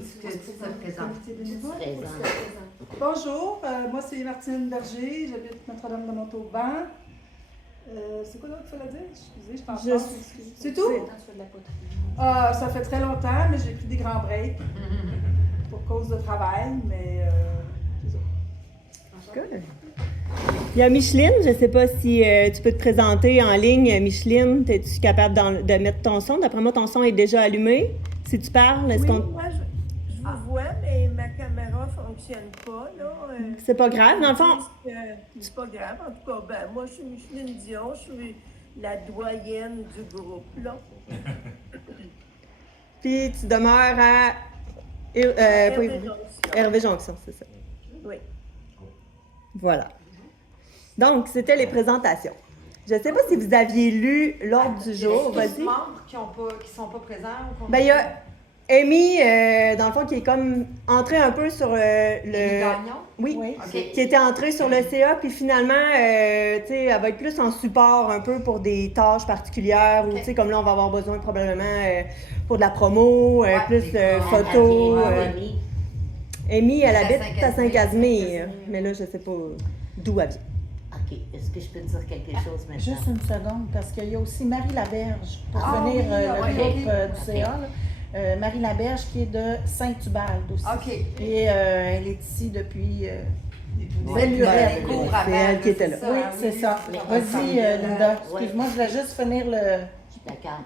que tu te présentes. Bonjour, moi c'est Martine Berger, j'habite Notre-Dame-de-Montauban. C'est quoi d'autre qu'il fallait dire? Excusez, je t'en parle. C'est tout? Ah, ça fait très longtemps, mais j'ai pris des grands breaks pour cause de travail, mais c'est ça. Good. Il y a Micheline, je ne sais pas si tu peux te présenter en ligne. Micheline, es-tu capable de mettre ton son? D'après moi, ton son est déjà allumé. Si tu parles, est-ce qu'on... Moi, je vous vois, mais ma caméra ne fonctionne pas, là. C'est pas grave, dans le fond... C'est pas grave, en tout cas, moi, je suis Micheline Dion, je suis la doyenne du groupe, là. Puis tu demeures à... Hervé Jonction, c'est ça. Oui. Voilà. Donc, c'était les présentations. Je ne sais pas si vous aviez lu l'ordre du jour. Vas-y. Vas-y. Il y a des membres qui ne sont pas présents? Ben, il y a Amy, dans le fond, qui est comme entrée un peu sur Amy Gagnon? Oui, Okay. qui était entrée sur le CA, puis finalement, tu sais, elle va être plus en support un peu pour des tâches particulières, ou tu sais, comme là, on va avoir besoin probablement pour de la promo, plus photos. Amy, elle habite à Saint-Casimir, mais là, je ne sais pas d'où elle vient. OK. Est-ce que je peux te dire quelque chose maintenant? Juste une seconde, parce qu'il y a aussi Marie Laberge, pour finir le groupe du CA. Là. Marie Laberge, qui est de Saint-Ubald aussi. OK. Et elle est ici depuis belle lurette. C'est elle qui était là. Oui, c'est ça. Vas-y, Linda. Excuse-moi, je voulais juste finir le... D'accord.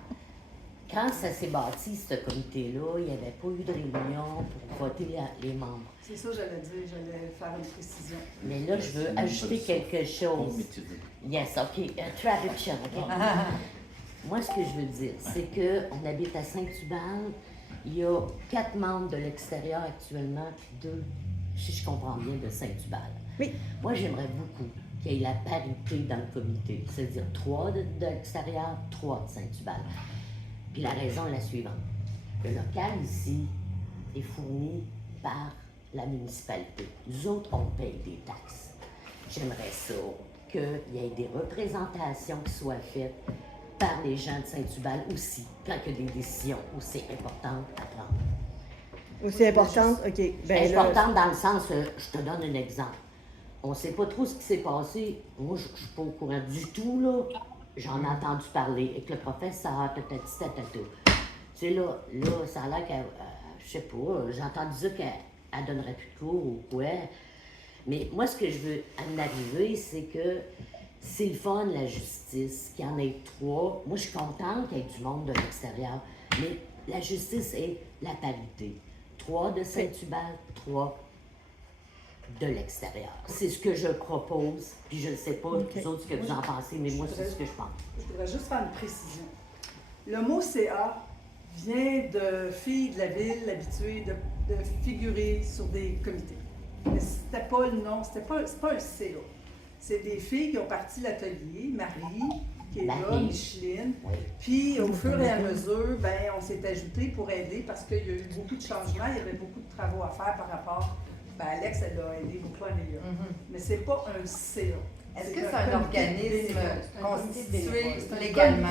Quand ça s'est bâti, ce comité-là, il n'y avait pas eu de réunion pour voter les membres. C'est ça, j'allais dire, j'allais faire une précision. Mais là, je veux ajouter quelque chose. Yes, OK. Traduction, OK? Moi, ce que je veux dire, c'est qu'on habite à Saint-Ubald. Il y a 4 membres de l'extérieur actuellement, puis 2, si je comprends bien, de Saint-Ubald. Oui. Moi, j'aimerais beaucoup qu'il y ait la parité dans le comité, c'est-à-dire 3 de l'extérieur, 3 de Saint-Ubald. Puis la raison est la suivante. Le local ici est fourni par la municipalité. Nous autres, on paye des taxes. J'aimerais ça qu'il y ait des représentations qui soient faites par les gens de Saint-Ubald aussi, quand il y a des décisions aussi importantes à prendre. Aussi importante, OK. Ben, Importante dans le sens, je te donne un exemple. On ne sait pas trop ce qui s'est passé. Moi, je ne suis pas au courant du tout, là. J'en ai entendu parler avec le professeur, tatati. Tu sais, là, ça a l'air qu'elle, je sais pas, j'ai entendu dire qu'elle donnerait plus de cours ou quoi. Mais moi, ce que je veux en arriver, c'est que c'est le fun, la justice, qu'il y en ait 3. Moi, je suis contente qu'il y ait du monde de l'extérieur. Mais la justice est la parité. 3 de Saint-Ubald, 3 de l'extérieur. C'est ce que je propose, puis je ne sais pas, vous autres, ce que vous en pensez, mais moi, c'est ce que je pense. Je voudrais juste faire une précision. Le mot CA vient de filles de la ville habituées de figurer sur des comités. Mais c'était pas le nom, c'est pas un CA. C'est des filles qui ont parti l'atelier, Marie, qui est là, Micheline. Oui. Puis au fur et à mesure, ben, on s'est ajouté pour aider parce qu'il y a eu beaucoup de changements, il y avait beaucoup de travaux à faire par rapport. Ben, Alex, elle a aidé beaucoup à Amélia. Mais c'est pas un CA. Est-ce que c'est un organisme constitué légalement?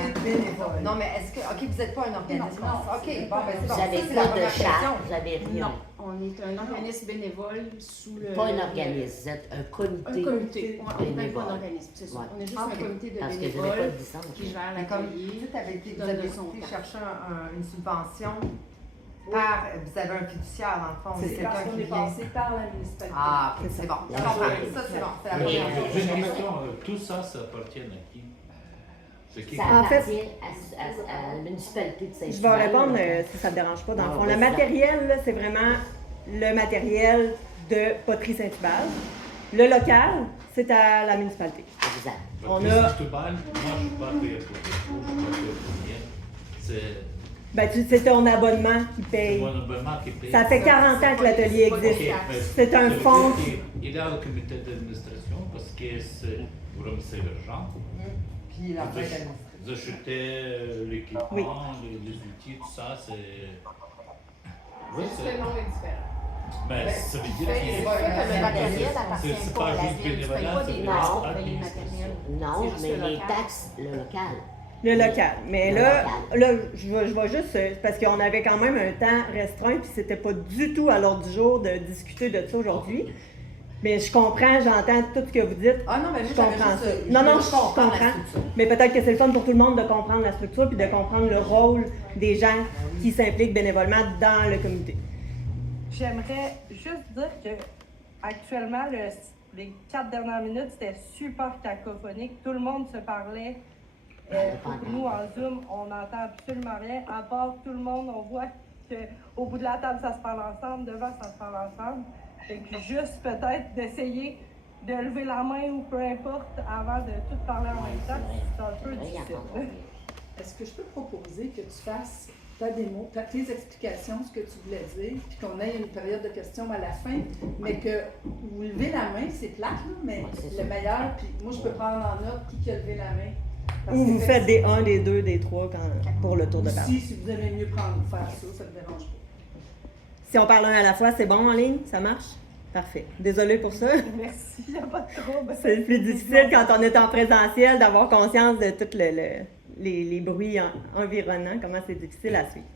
Non, mais est-ce que... OK, vous n'êtes pas un organisme. Non. OK, bon, ben c'est bon. Vous n'avez Ça, c'est la pas de première charte, question. vous n'avez rien. Non, on est un organisme bénévole sous le... Pas un organisme, vous êtes un comité. Un comité. On n'est même bénévole. pas un organisme, c'est ça. Ouais. On est juste Ok. un comité de Parce que je n'avais pas bénévoles dit ça. qui gère Mais comme l'atelier. vous avez été, qui vous donne avez de son été temps. chercher une subvention par... Vous avez un fiduciaire, dans le fond. C'est quelqu'un parce qu'on qui est vient. passé par la municipalité. Ah, OK, c'est bon. Je comprends. Ça, c'est bon. C'est la première chose. Juste mettons, tout ça, ça appartient à qui? C'est qui? Ça En fait- appartient à la municipalité de Saint-Ubald. Je vais répondre si ça ne te dérange pas. Dans le fond, Ouais, le vas-y. matériel, là, c'est vraiment le matériel de Poterie Saint-Ubald. Le local, c'est à la municipalité. Exact. On Patrice a- Saint-Ubald, moi, je ne suis pas payé pour le cours, je ne suis pas payé pour rien. C'est Ben, c'est ton abonnement qui paye. mon abonnement qui paye. Ça fait 40 ans que l'atelier Ok, existe. mais C'est un ça veut fonds. dire qu'il est au comité d'administration parce que c'est pour me servir gens. Puis la fin d'année. Vous achetez l'équipement, Oui. les outils, tout ça, c'est. Oui, Juste le nom est différent. Mais ça veut dire C'est qu'il pas que le matériel c'est appartient pas pas à la juste ville. Tu ne payes bénévolat, pas c'est des pour taxes pour payer le l'administration. matériel. Non, C'est juste mais le les local. taxes, le local. Le local. Mais Le là, local. je vais juste, parce qu'on avait quand même un temps restreint, puis c'était pas du tout à l'ordre du jour de discuter de ça aujourd'hui. Mais je comprends, j'entends tout ce que vous dites. Ah non, mais Je moi, j'avais comprends juste... ça. je Non, voulais non, juste je comprendre la comprends. structure. Mais peut-être que c'est le fun pour tout le monde de comprendre la structure puis de comprendre le rôle des gens qui s'impliquent bénévolement dans le comité. J'aimerais juste dire que actuellement, les 4 dernières minutes, c'était super cacophonique. Tout le monde se parlait. Nous, en Zoom, on n'entend absolument rien. À part tout le monde, on voit qu'au bout de la table, ça se parle ensemble. Devant, ça se parle ensemble. Fait que juste peut-être d'essayer de lever la main ou peu importe avant de tout parler en même temps, c'est un peu difficile. Est-ce que je peux proposer que tu fasses ta démo, tes explications, ce que tu voulais dire, puis qu'on ait une période de questions à la fin, mais que vous levez la main, c'est plate, là, mais Ouais, c'est le ça. meilleur, puis moi, je peux prendre en note qui a levé la main. Parce Ou que vous faites des 1, des 2, des 3 pour le tour de table. si vous aimez mieux faire ça, ça ne me dérange pas. Si on parle un à la fois, c'est bon en ligne? Ça marche? Parfait. Désolée pour ça. Merci, il n'y a pas de trouble. C'est le plus difficile quand on est en présentiel d'avoir conscience de tous les bruits environnants, comment c'est difficile à suivre.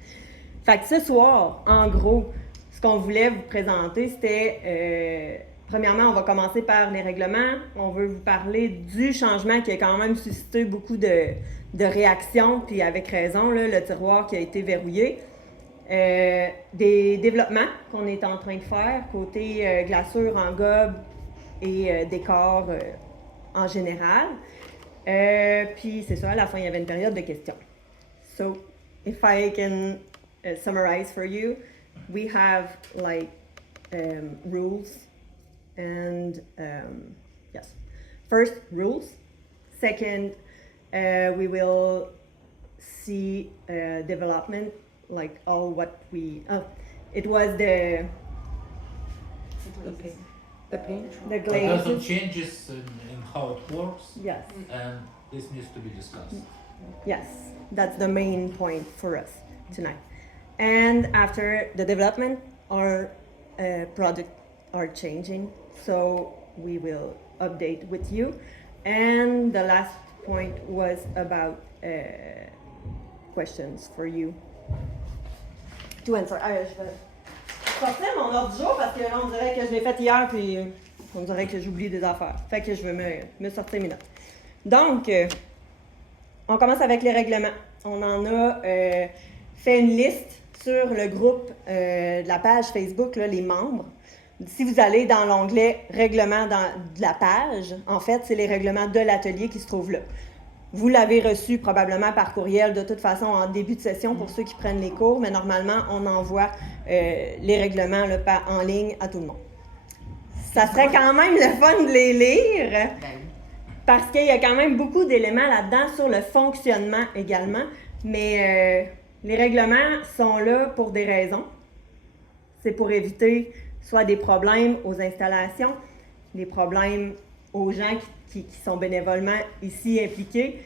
Fait que ce soir, en gros, ce qu'on voulait vous présenter, c'était, premièrement, on va commencer par les règlements. On veut vous parler du changement qui a quand même suscité beaucoup de réactions, puis avec raison, là, le tiroir qui a été verrouillé. Des développements qu'on est en train de faire, côté glaçure en gobe et décor en général. Puis c'est ça, à la fin, il y avait une période de questions. So, if I can summarize for you, we have like rules and yes. First, rules. Second, we will see development, like all what we. It was the The paint. the But there are some glazes. changes in how it works, Yes, and this needs to be discussed. yes, that's the main point for us tonight. And after the development, our project are changing, so we will update with you. And the last point was about questions for you to answer. Je vais sortir mon ordre du jour parce que là, on dirait que je l'ai fait hier puis on dirait que j'oublie des affaires. Fait que je vais me sortir mes notes. Donc, on commence avec les règlements. On en a fait une liste sur le groupe de la page Facebook, là, les membres. Si vous allez dans l'onglet règlements de la page, en fait, c'est les règlements de l'atelier qui se trouvent là. Vous l'avez reçu probablement par courriel de toute façon en début de session pour ceux qui prennent les cours, mais normalement, on envoie les règlements là, en ligne à tout le monde. Ça serait quand même le fun de les lire Ben oui. parce qu'il y a quand même beaucoup d'éléments là-dedans sur le fonctionnement également, mais les règlements sont là pour des raisons. C'est pour éviter soit des problèmes aux installations, des problèmes aux gens qui sont bénévolement ici impliqués,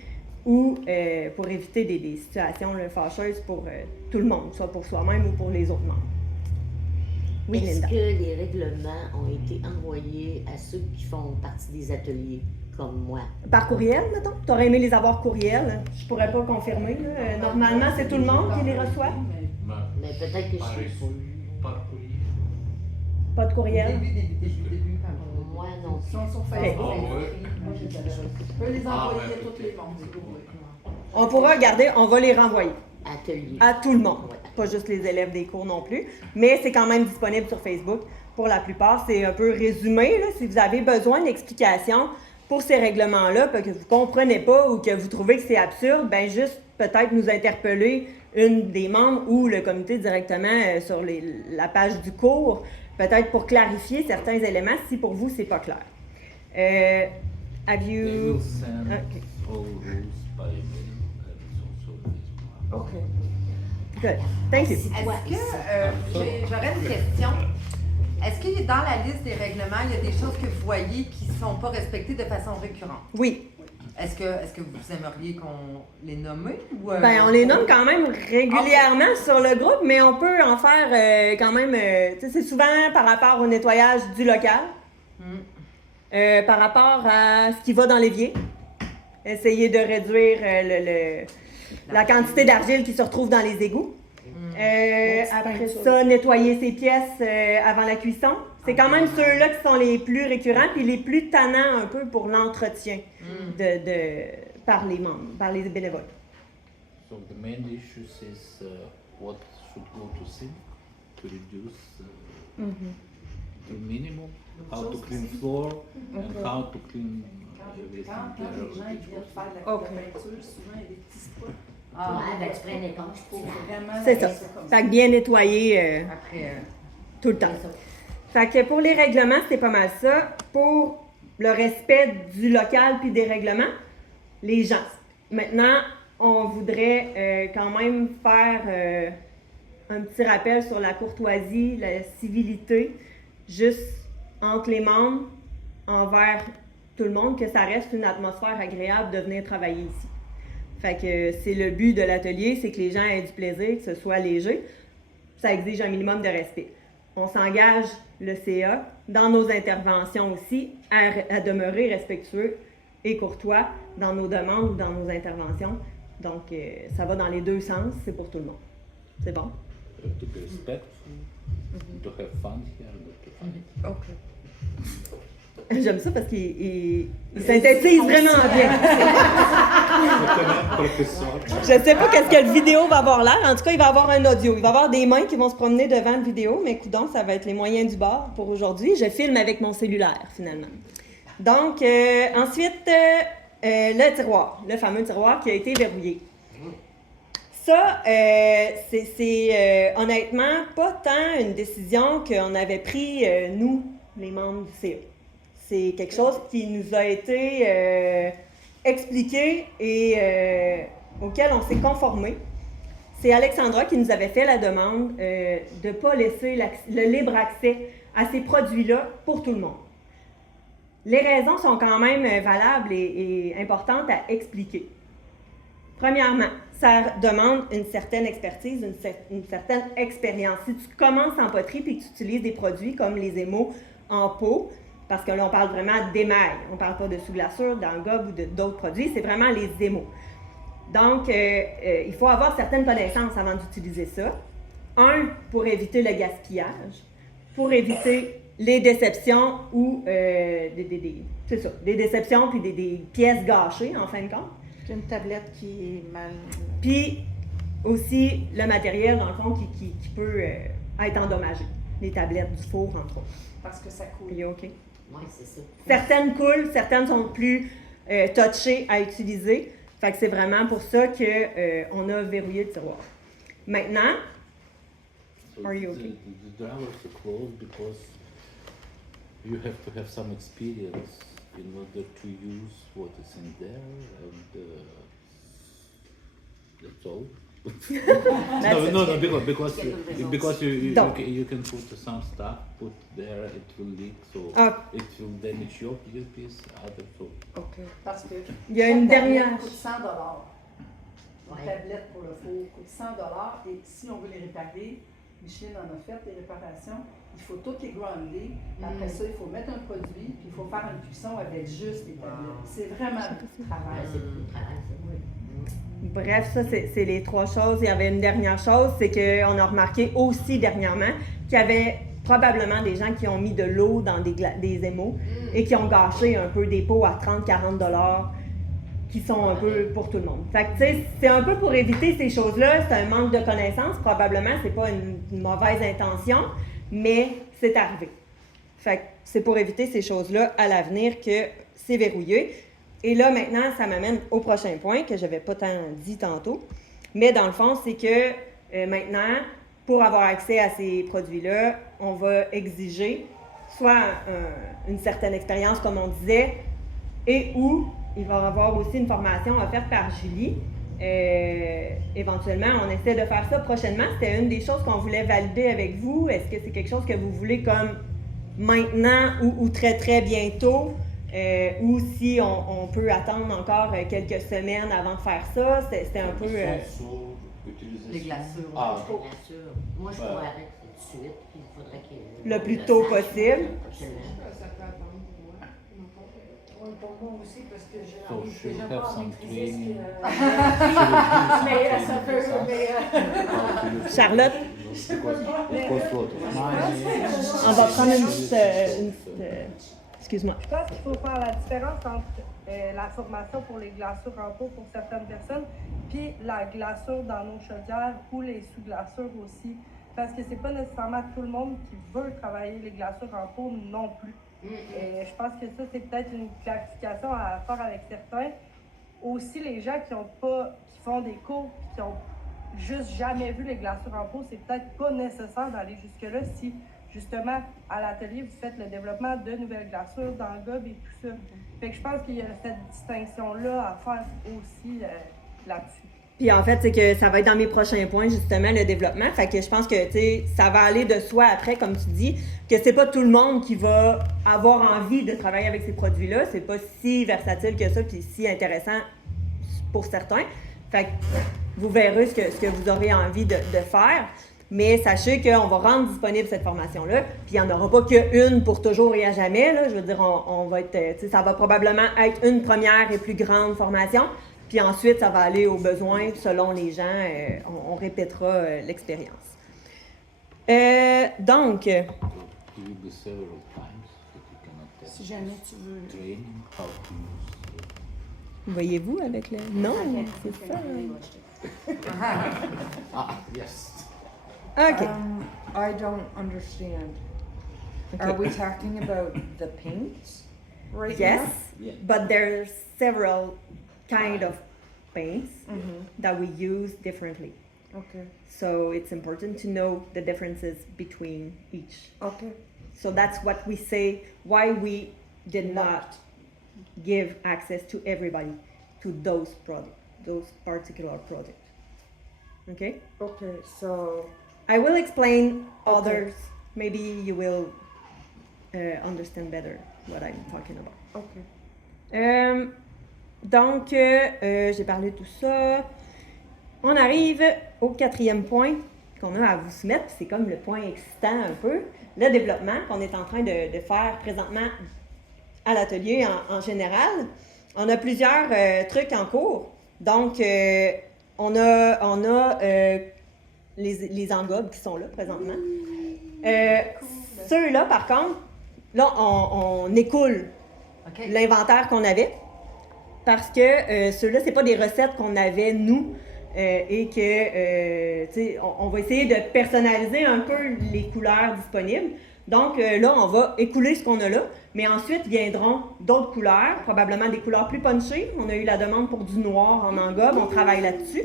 ou pour éviter des situations là, fâcheuses pour tout le monde, soit pour soi-même ou pour les autres membres. Oui, Est-ce Linda. que les règlements ont été envoyés à ceux qui font partie des ateliers, comme moi? Par courriel, mettons? Tu aurais aimé les avoir courriel? Je pourrais pas confirmer. Là. Normalement, c'est tout le monde qui les reçoit. Mais peut-être que je Par suis reçu, par courrier. Pas de courriel. Début. Moi non. Ils sont sur Ah Facebook. ouais. Moi, je peux les envoyer à tous les mondes, si vous voulez. On pourra regarder, on va les renvoyer Atelier. à tout le monde. Ouais. Pas juste les élèves des cours non plus. Mais c'est quand même disponible sur Facebook. Pour la plupart, c'est un peu résumé. Là. Si vous avez besoin d'explications pour ces règlements-là, que vous ne comprenez pas ou que vous trouvez que c'est absurde, ben juste peut-être nous interpeller une des membres ou le comité directement sur la page du cours, peut-être pour clarifier certains éléments si pour vous, c'est pas clair. Have They you... will send Okay. all rules by email and also Facebook. Okay. Good. Thank you. Est-ce que, j'aurais une question. Est-ce que dans la liste des règlements, il y a des choses que vous voyez qui ne sont pas respectées de façon récurrente? Oui. Est-ce que vous aimeriez qu'on les nomme? Ou, Ben, on les nomme quand même régulièrement sur le groupe, mais on peut en faire quand même... tu sais, c'est souvent par rapport au nettoyage du local, par rapport à ce qui va dans l'évier. essayer de réduire la quantité d'argile qui se retrouve dans les égouts. Après ça, nettoyer ses pièces avant la cuisson. C'est quand même ceux-là qui sont les plus récurrents puis les plus tannants un peu pour l'entretien par les membres, par les bénévoles. So the main issue is what should go to sink to reduce the minimum, how to clean floor and how to clean everything. Quand les gens viennent faire de la peinture, souvent il y a des petits spots. Ouais, ben tu prends des comptes. Faut vraiment C'est ça. laisser comme Fait que bien nettoyer Après, tout le temps. Fait que pour les règlements, c'était pas mal ça. Pour le respect du local puis des règlements, les gens. Maintenant, on voudrait quand même faire un petit rappel sur la courtoisie, la civilité, juste entre les membres, envers tout le monde, que ça reste une atmosphère agréable de venir travailler ici. Fait que c'est le but de l'atelier, c'est que les gens aient du plaisir, que ce soit léger. Ça exige un minimum de respect. On s'engage, le CA, dans nos interventions aussi, à demeurer respectueux et courtois dans nos demandes ou dans nos interventions. Donc, ça va dans les deux sens, c'est pour tout le monde. C'est bon? To be respectful, to have fun here, not to fight. J'aime ça parce qu'il synthétise vraiment bien. Je sais pas qu'est-ce que le vidéo va avoir l'air. En tout cas, il va avoir un audio. Il va y avoir des mains qui vont se promener devant le vidéo, mais coudonc, ça va être les moyens du bord pour aujourd'hui. Je filme avec mon cellulaire, finalement. Donc, ensuite, le tiroir, le fameux tiroir qui a été verrouillé. Ça, c'est honnêtement pas tant une décision qu'on avait pris, nous, les membres du CA. C'est quelque chose qui nous a été expliqué et auquel on s'est conformé. C'est Alexandra qui nous avait fait la demande de ne pas laisser le libre accès à ces produits-là pour tout le monde. Les raisons sont quand même valables et importantes à expliquer. Premièrement, ça demande une certaine expertise, une certaine expérience. Si tu commences en poterie et que tu utilises des produits comme les émaux en pot, parce que là, on parle vraiment d'émail, on ne parle pas de sous-glaçure, d'engobe ou d'autres produits, c'est vraiment les émaux. Donc, il faut avoir certaines connaissances avant d'utiliser ça. Un, pour éviter le gaspillage, pour éviter les déceptions ou c'est ça, des déceptions puis des pièces gâchées, en fin de compte. Une tablette qui est mal... Puis aussi le matériel, dans le fond, qui peut être endommagé. Les tablettes du four, entre autres. parce que ça coule. OK. Oui, c'est ça. Certaines coulent, certaines sont plus touchées à utiliser. Fait que c'est vraiment pour ça qu'on a verrouillé le tiroir. Maintenant, So Are you okay? the drawers are closed because you have to have some experience in order to use what is in there, and that's all. No, because you can put some stuff put there, it will leak, so it will damage your piece, other so. OK. Parce que Il y a une chaque dernière... tablette coûte 100 Une Ouais. tablette pour le four coûte 100 et si on veut les réparer, Micheline en a fait des réparations, il faut toutes les grounder. Après ça, il faut mettre un produit, puis il faut faire une cuisson avec juste les tablettes. C'est vraiment du travail. Ouais, c'est beaucoup de travail, ça. Bref, ça, c'est les trois choses. Il y avait une dernière chose, c'est qu'on a remarqué aussi dernièrement qu'il y avait probablement des gens qui ont mis de l'eau dans des émaux et qui ont gâché un peu des pots à 30-40 $ qui sont un peu pour tout le monde. Fait que, tu sais, c'est un peu pour éviter ces choses-là. C'est un manque de connaissances. Probablement, c'est pas une mauvaise intention, mais c'est arrivé. Fait que c'est pour éviter ces choses-là à l'avenir que c'est verrouillé. Et là, maintenant, ça m'amène au prochain point que je n'avais pas tant dit tantôt. Mais dans le fond, c'est que maintenant, pour avoir accès à ces produits-là, on va exiger soit une certaine expérience, comme on disait, et ou il va y avoir aussi une formation offerte par Julie. Éventuellement, on essaie de faire ça prochainement. C'était une des choses qu'on voulait valider avec vous. Est-ce que c'est quelque chose que vous voulez comme maintenant ou très, très bientôt? Ou si on peut attendre encore quelques semaines avant de faire ça, c'était un peu... Les glaçures. Ah, Bien sûr. Moi, je pourrais arrêter tout de suite, puis il faudrait qu'il... Le plus tôt possible. Absolument. Ça peut attendre, ouais. Oui, pour moi aussi, parce que j'ai So envie she'll déjà have pas some maîtriser ce training. que... Mais ça peut... Charlotte, It costs a lot of money. on va prendre une petite, excuse-moi. Je pense qu'il faut faire la différence entre la formation pour les glaçures en pot pour certaines personnes, puis la glaçure dans nos chaudières ou les sous-glaçures aussi. Parce que c'est pas nécessairement tout le monde qui veut travailler les glaçures en pot non plus. Et je pense que ça, c'est peut-être une clarification à faire avec certains. Aussi, les gens qui font des cours qui ont juste jamais vu les glaçures en pot, c'est peut-être pas nécessaire d'aller jusque-là si, justement, à l'atelier, vous faites le développement de nouvelles glaçures dans le gobe et tout ça. Fait que je pense qu'il y a cette distinction-là à faire aussi là-dessus. Puis en fait, c'est que ça va être dans mes prochains points, justement, le développement. Fait que je pense que, tu sais, ça va aller de soi après, comme tu dis, que c'est pas tout le monde qui va avoir envie de travailler avec ces produits-là. C'est pas si versatile que ça, puis si intéressant pour certains. Fait que vous verrez ce que vous aurez envie de faire. Mais sachez qu'on va rendre disponible cette formation-là, puis il n'y en aura pas qu'une pour toujours et à jamais. Là. Je veux dire, on va être, tu sais, ça va probablement être une première et plus grande formation. Puis ensuite, ça va aller aux besoins selon les gens. On répétera l'expérience. Donc, It will be several times that you cannot have Si jamais tu veux... training how to use. voyez-vous avec le... Non, c'est ça. Yes. OK. I don't understand. Are we talking about the paints right Yes, now? Yeah. but there's several kind of paints Mm-hmm. that we use differently. Okay. So it's important to know the differences between each. Okay. So that's what we say, why we did not give access to everybody to those products, those particular products. Okay? Okay. So I will explain others. Maybe you will understand better what I'm talking about. okay. Donc, j'ai parlé de tout ça. On arrive au 4e point qu'on a à vous soumettre. C'est comme le point excitant un peu. Le développement qu'on est en train de faire présentement à l'atelier en général. On a plusieurs trucs en cours. Donc, on a les engobes qui sont là présentement. Ceux-là, par contre, là, on écoule l'inventaire qu'on avait. Parce que ceux-là, c'est pas des recettes qu'on avait, nous, et que, tu sais, on va essayer de personnaliser un peu les couleurs disponibles. Donc là, on va écouler ce qu'on a là, mais ensuite viendront d'autres couleurs, probablement des couleurs plus punchées. On a eu la demande pour du noir en engobe, on travaille là-dessus.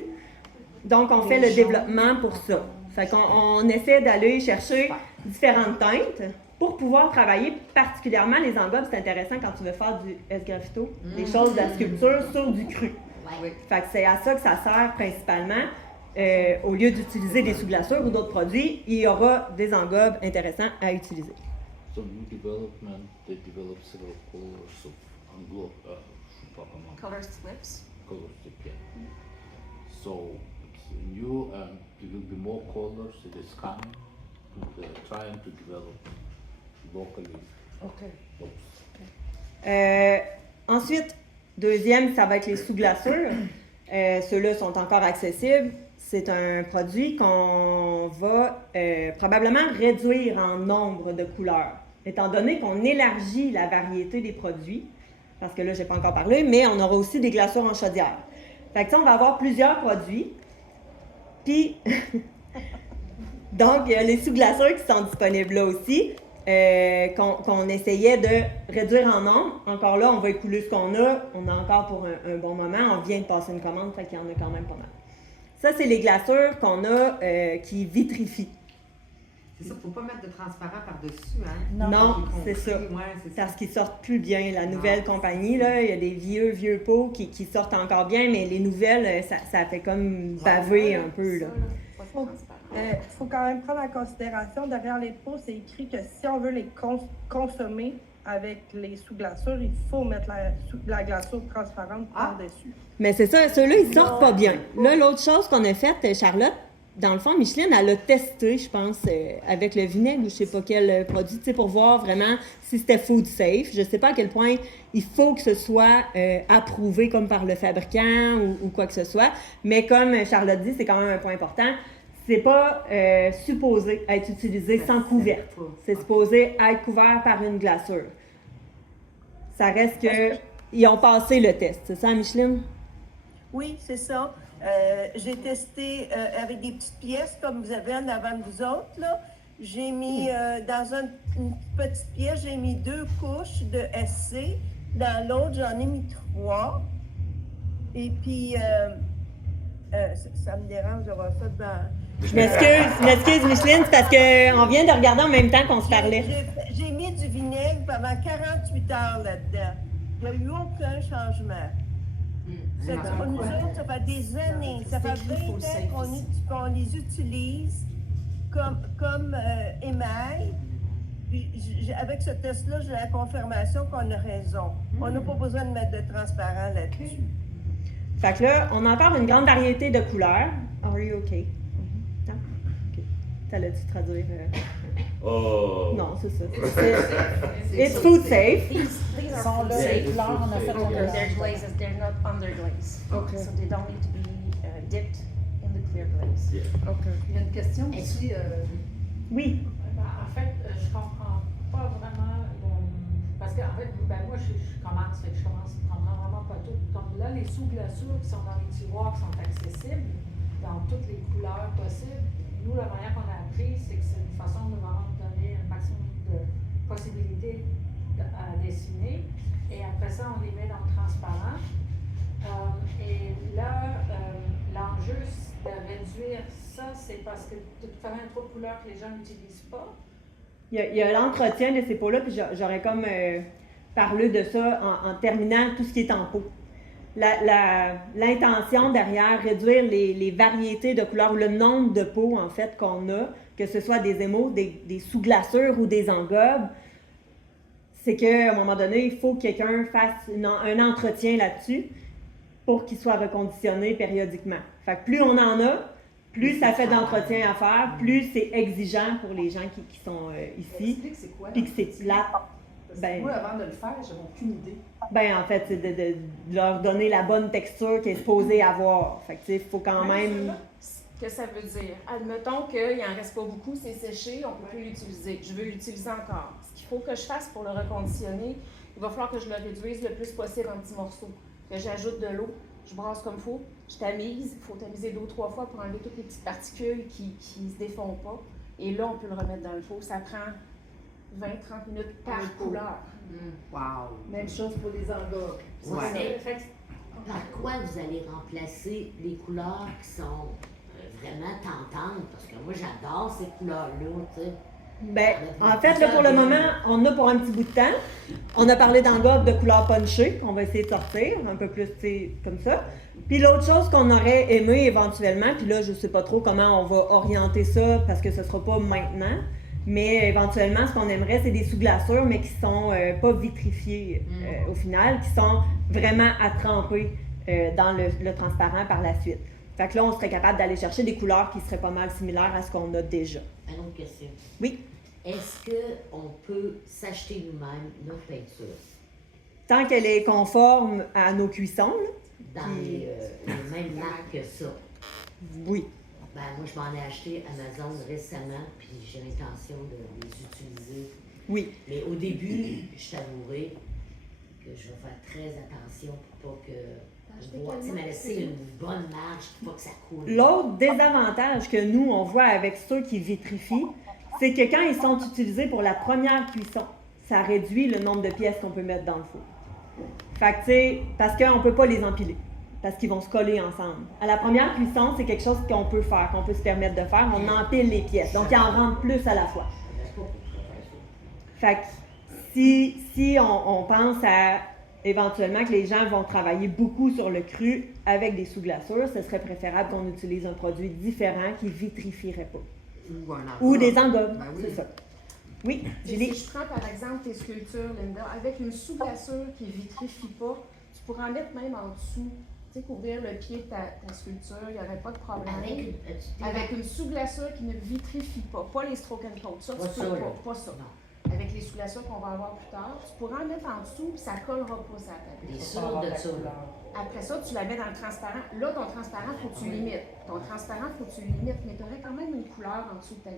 Donc, on fait le développement pour ça. Fait qu'on essaie d'aller chercher différentes teintes pour pouvoir travailler particulièrement les engobes. C'est intéressant quand tu veux faire du S-graffito, des choses de la sculpture sur du cru. Fait que c'est à ça que ça sert principalement. Au lieu d'utiliser des sous-glaçures ou d'autres produits, il y aura des engobes intéressants à utiliser. So new development, they develop several colors of envelope, Color slips. color strip, yeah. So it's new, there will be more colors. It is coming. Trying to develop locally. Okay. Ensuite, deuxième, ça va être les sous-glaçures. Ceux-là sont encore accessibles. C'est un produit qu'on va probablement réduire en nombre de couleurs, étant donné qu'on élargit la variété des produits, parce que là, je n'ai pas encore parlé, mais on aura aussi des glaçures en chaudière. Fait que ça, on va avoir plusieurs produits. Puis, donc, il y a les sous-glaçures qui sont disponibles là aussi, qu'on essayait de réduire en nombre. Encore là, on va écouler ce qu'on a. On a encore pour un bon moment. On vient de passer une commande, fait qu'il y en a quand même pas mal. Ça, c'est les glaçures qu'on a qui vitrifient. C'est ça, il ne faut pas mettre de transparent par-dessus, hein? Non, J'ai c'est ça. compris, ouais, c'est ça. Parce qu'ils sortent plus bien. La nouvelle compagnie, là, il y a des vieux pots qui sortent encore bien, mais les nouvelles, ça fait comme baver un peu, là. Il faut quand même prendre en considération, derrière les pots, c'est écrit que si on veut les consommer avec les sous-glaçures, il faut mettre la glaçure transparente par-dessus. Mais c'est ça, ceux-là, ils sortent pas bien. Là, l'autre chose qu'on a faite, Charlotte, dans le fond, Micheline, elle a testé, je pense, avec le vinaigre ou je sais pas quel produit, tu sais, pour voir vraiment si c'était food safe. Je sais pas à quel point il faut que ce soit approuvé comme par le fabricant ou quoi que ce soit. Mais comme Charlotte dit, c'est quand même un point important. C'est pas supposé être utilisé sans couvercle. C'est supposé être couvert par une glaçure. Ça reste que ils ont passé le test. C'est ça, Micheline? Oui, c'est ça. J'ai testé avec des petites pièces comme vous avez en avant de vous autres, là. J'ai mis dans une petite pièce, j'ai mis 2 couches de SC. Dans l'autre, j'en ai mis 3. Et puis, ça me dérange d'avoir ça dans... Je m'excuse, Micheline, c'est parce qu'on vient de regarder en même temps qu'on se parlait. J'ai mis du vinaigre pendant 48 heures là-dedans. Il n'y a eu aucun changement. Nous autres, ça fait des années, ça fait 20 ans qu'on les utilise comme émail. Puis avec ce test-là, j'ai la confirmation qu'on a raison. On n'a pas besoin de mettre de transparent là-dessus. Fait que là, on a encore une grande variété de couleurs. Are you okay? Non? OK. T'allais-tu traduire? Oh! Non, c'est ça. It's food safe. These are safe. On a fait They're glazes, they're not under glaze. Okay. So they don't need to be dipped in the clear glaze. Yeah. Okay. Il y a une question aussi. Oui. En fait, je comprends pas vraiment parce qu'en fait, moi, je commence, fait que je comprends vraiment pas tout. Comme là, les sous-glaçures qui sont dans les tiroirs, qui sont accessibles dans toutes les couleurs possibles, nous, la manière qu'on a appris, c'est que c'est une façon de vraiment donner un maximum de possibilités à dessiner. Et après ça, on les met dans le transparent. Et là, l'enjeu de réduire ça, c'est parce que de toute façon, il y a trop de couleurs que les gens n'utilisent pas. Il y a l'entretien de ces pots-là, puis j'aurais comme parlé de ça en terminant tout ce qui est en pot. L'intention derrière réduire les variétés de couleurs ou le nombre de pots, en fait, qu'on a, que ce soit des émaux, des sous-glaçures ou des engobes, c'est qu'à un moment donné, il faut que quelqu'un fasse un entretien là-dessus pour qu'il soit reconditionné périodiquement. Fait que plus on en a, plus ça fait d'entretien à faire, plus c'est exigeant pour les gens qui sont ici. Explique c'est quoi? Puis que c'est plate. Parce que moi, avant de le faire, j'avais aucune idée. Ben, en fait, c'est de leur donner la bonne texture qu'elle est supposée avoir. Fait que, tu sais, il faut quand même... Ce que ça veut dire. Admettons qu'il n'en reste pas beaucoup, c'est séché, on ne peut plus l'utiliser. Je veux l'utiliser encore. Ce qu'il faut que je fasse pour le reconditionner, il va falloir que je le réduise le plus possible en petits morceaux. Que j'ajoute de l'eau, je brasse comme il faut, je tamise. Il faut tamiser 2 ou 3 fois pour enlever toutes les petites particules qui ne se défont pas. Et là, on peut le remettre dans le pot. Ça prend 20-30 minutes par couleur. Wow! Même chose pour les engobes. Ouais. Par quoi vous allez remplacer les couleurs qui sont vraiment tentantes? Parce que moi, j'adore ces couleurs-là, tu sais. Ben, en fait, là, pour le moment, on a pour un petit bout de temps. On a parlé d'engobes de couleur punchée, qu'on va essayer de sortir, un peu plus, tu sais, comme ça. Puis l'autre chose qu'on aurait aimé éventuellement, puis là, je sais pas trop comment on va orienter ça, parce que ce sera pas maintenant, mais éventuellement, ce qu'on aimerait, c'est des sous-glaçures, mais qui sont pas vitrifiées au final, qui sont vraiment à tremper dans le transparent par la suite. Fait que là, on serait capable d'aller chercher des couleurs qui seraient pas mal similaires à ce qu'on a déjà. Une autre question. Oui. Est-ce qu'on peut s'acheter nous-mêmes notre peinture? Tant qu'elle est conforme à nos cuissons, là. Dans les mêmes marques que ça? Oui. Ben, moi, je m'en ai acheté Amazon récemment, puis j'ai l'intention de les utiliser. Oui. Mais au début, je t'avouerai que je vais faire très attention pour pas que... me laisser une bonne marge pour pas que ça coule. L'autre désavantage que nous, on voit avec ceux qui vitrifient, c'est que quand ils sont utilisés pour la première cuisson, ça réduit le nombre de pièces qu'on peut mettre dans le four. Fait que, tu sais, parce qu'on peut pas les empiler, parce qu'ils vont se coller ensemble. À la première cuisson, c'est quelque chose qu'on peut faire, qu'on peut se permettre de faire. On empile les pièces, donc il en rentre plus à la fois. Fait que si on pense à éventuellement que les gens vont travailler beaucoup sur le cru avec des sous-glaçures, ce serait préférable qu'on utilise un produit différent qui ne vitrifierait pas. Ou des engobes, Ben oui. c'est ça. Oui, Et Julie. si je prends par exemple tes sculptures, Linda, avec une sous-glaçure qui ne vitrifie pas, tu pourrais en mettre même en dessous tu sais, couvrir le pied de ta sculpture, il n'y aurait pas de problème. Avec Avec une sous-glaçure qui ne vitrifie pas les stroke and coat, ça, Pas tu ça, peux là. pas ça. Avec les sous-glaçures qu'on va avoir plus tard, tu pourras en mettre en dessous, puis ça collera pas sur la tête. T'es sûr de ça, là? Après ça, tu la mets dans le transparent. Là, ton transparent, faut que tu limites. Ton transparent, faut que tu limites, mais tu aurais quand même une couleur en dessous de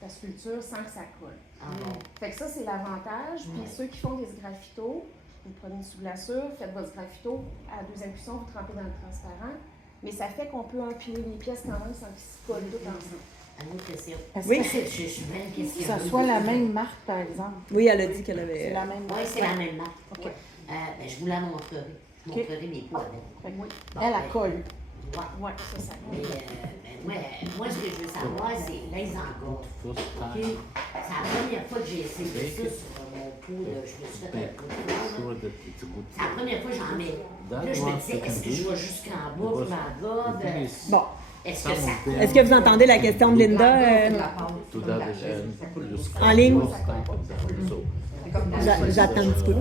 ta sculpture sans que ça colle. Ah bon. Fait que ça, c'est l'avantage. Puis ceux qui font des sgraffitos, vous prenez une sous-glaçure, faites votre sgraffito, à 2 impulsions, vous trempez dans le transparent. Mais ça fait qu'on peut empiler les pièces quand même sans qu'ils se collent toutes ensemble. Une autre question. Oui. Je suis belle, qu'est-ce Que ça soit la même marque, par exemple. Oui, elle a dit qu'elle avait. C'est la même Oui, marque. c'est la même marque. OK. Ben, je vous la montrerai. Je OK. montrerai mes poids avec. Fait que Oui. Bon, Elle, ben, elle colle. ouais. Oui, ça Mais moi, ce que je veux savoir, c'est les engorges. First OK? time, C'est la première fois que j'ai essayé ça sur mon pot. Je me suis fait un make coup de poing, sure là. that it's a good C'est la première fois que j'en mets. That Là, je me one disais, you can est-ce que je do vais jusqu'en bas, because puis ma gobe? the thing is, Bon. Est-ce que ça colle? Est-ce que vous entendez la question de Linda to that end, people just En ligne? first time on that. So, J'attends un petit peu.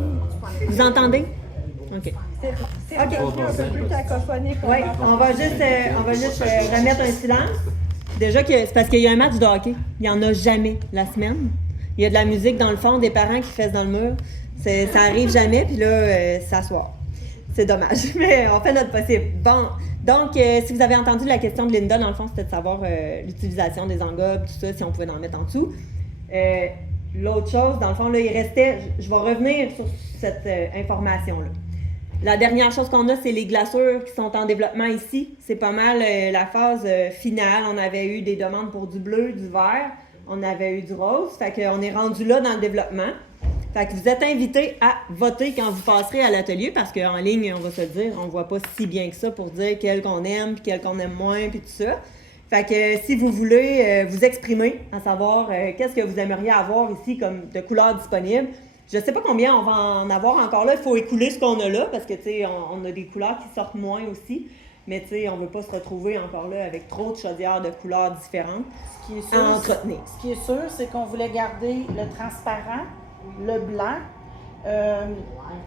Vous entendez? OK. C'est devenu un peu plus cacophonique. Oui, on va juste remettre un silence. Déjà que c'est parce qu'il y a un match de hockey. Il n'y en a jamais la semaine. Il y a de la musique dans le fond, des parents qui fessent dans le mur. Ça arrive jamais, puis là, s'asseoir. C'est dommage, mais on fait notre possible. Bon, donc, si vous avez entendu la question de Linda, dans le fond, c'était de savoir l'utilisation des engobes, tout ça, si on pouvait en mettre en dessous. L'autre chose, dans le fond, là, il restait... Je vais revenir sur cette information-là. La dernière chose qu'on a, c'est les glaçures qui sont en développement ici. C'est pas mal la phase finale. On avait eu des demandes pour du bleu, du vert. On avait eu du rose. Fait qu'on est rendu là dans le développement. Fait que vous êtes invités à voter quand vous passerez à l'atelier parce qu'en ligne, on va se dire, on voit pas si bien que ça pour dire quel qu'on aime, puis quel qu'on aime moins, puis tout ça. Fait que si vous voulez vous exprimer, à savoir qu'est-ce que vous aimeriez avoir ici comme de couleurs disponibles, je sais pas combien on va en avoir encore là. Il faut écouler ce qu'on a là parce que, tu sais, on a des couleurs qui sortent moins aussi. Mais, tu sais, on veut pas se retrouver encore là avec trop de chaudières de couleurs différentes à entretenir. Ce qui est sûr, c'est qu'on voulait garder le transparent, le blanc,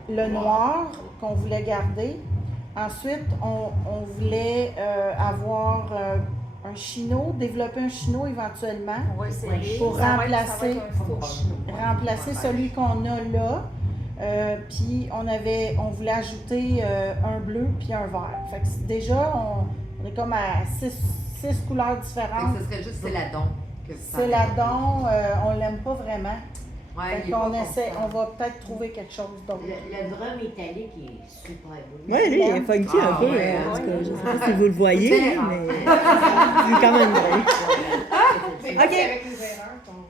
le noir qu'on voulait garder. Ensuite, on voulait avoir un chino, développer un chino éventuellement pour remplacer celui qu'on a là. Puis on voulait ajouter un bleu puis un vert. Fait que déjà, on est comme à six couleurs différentes. Ce serait juste céladon. Céladon, on l'aime pas vraiment. Ouais, Fait qu'on essaie, on va peut-être trouver quelque chose d'autre. Le brun métallique est super beau. Oui, lui, il est funky un peu. En tout cas, je ne sais pas si vous le voyez, mais il est quand même vrai. OK.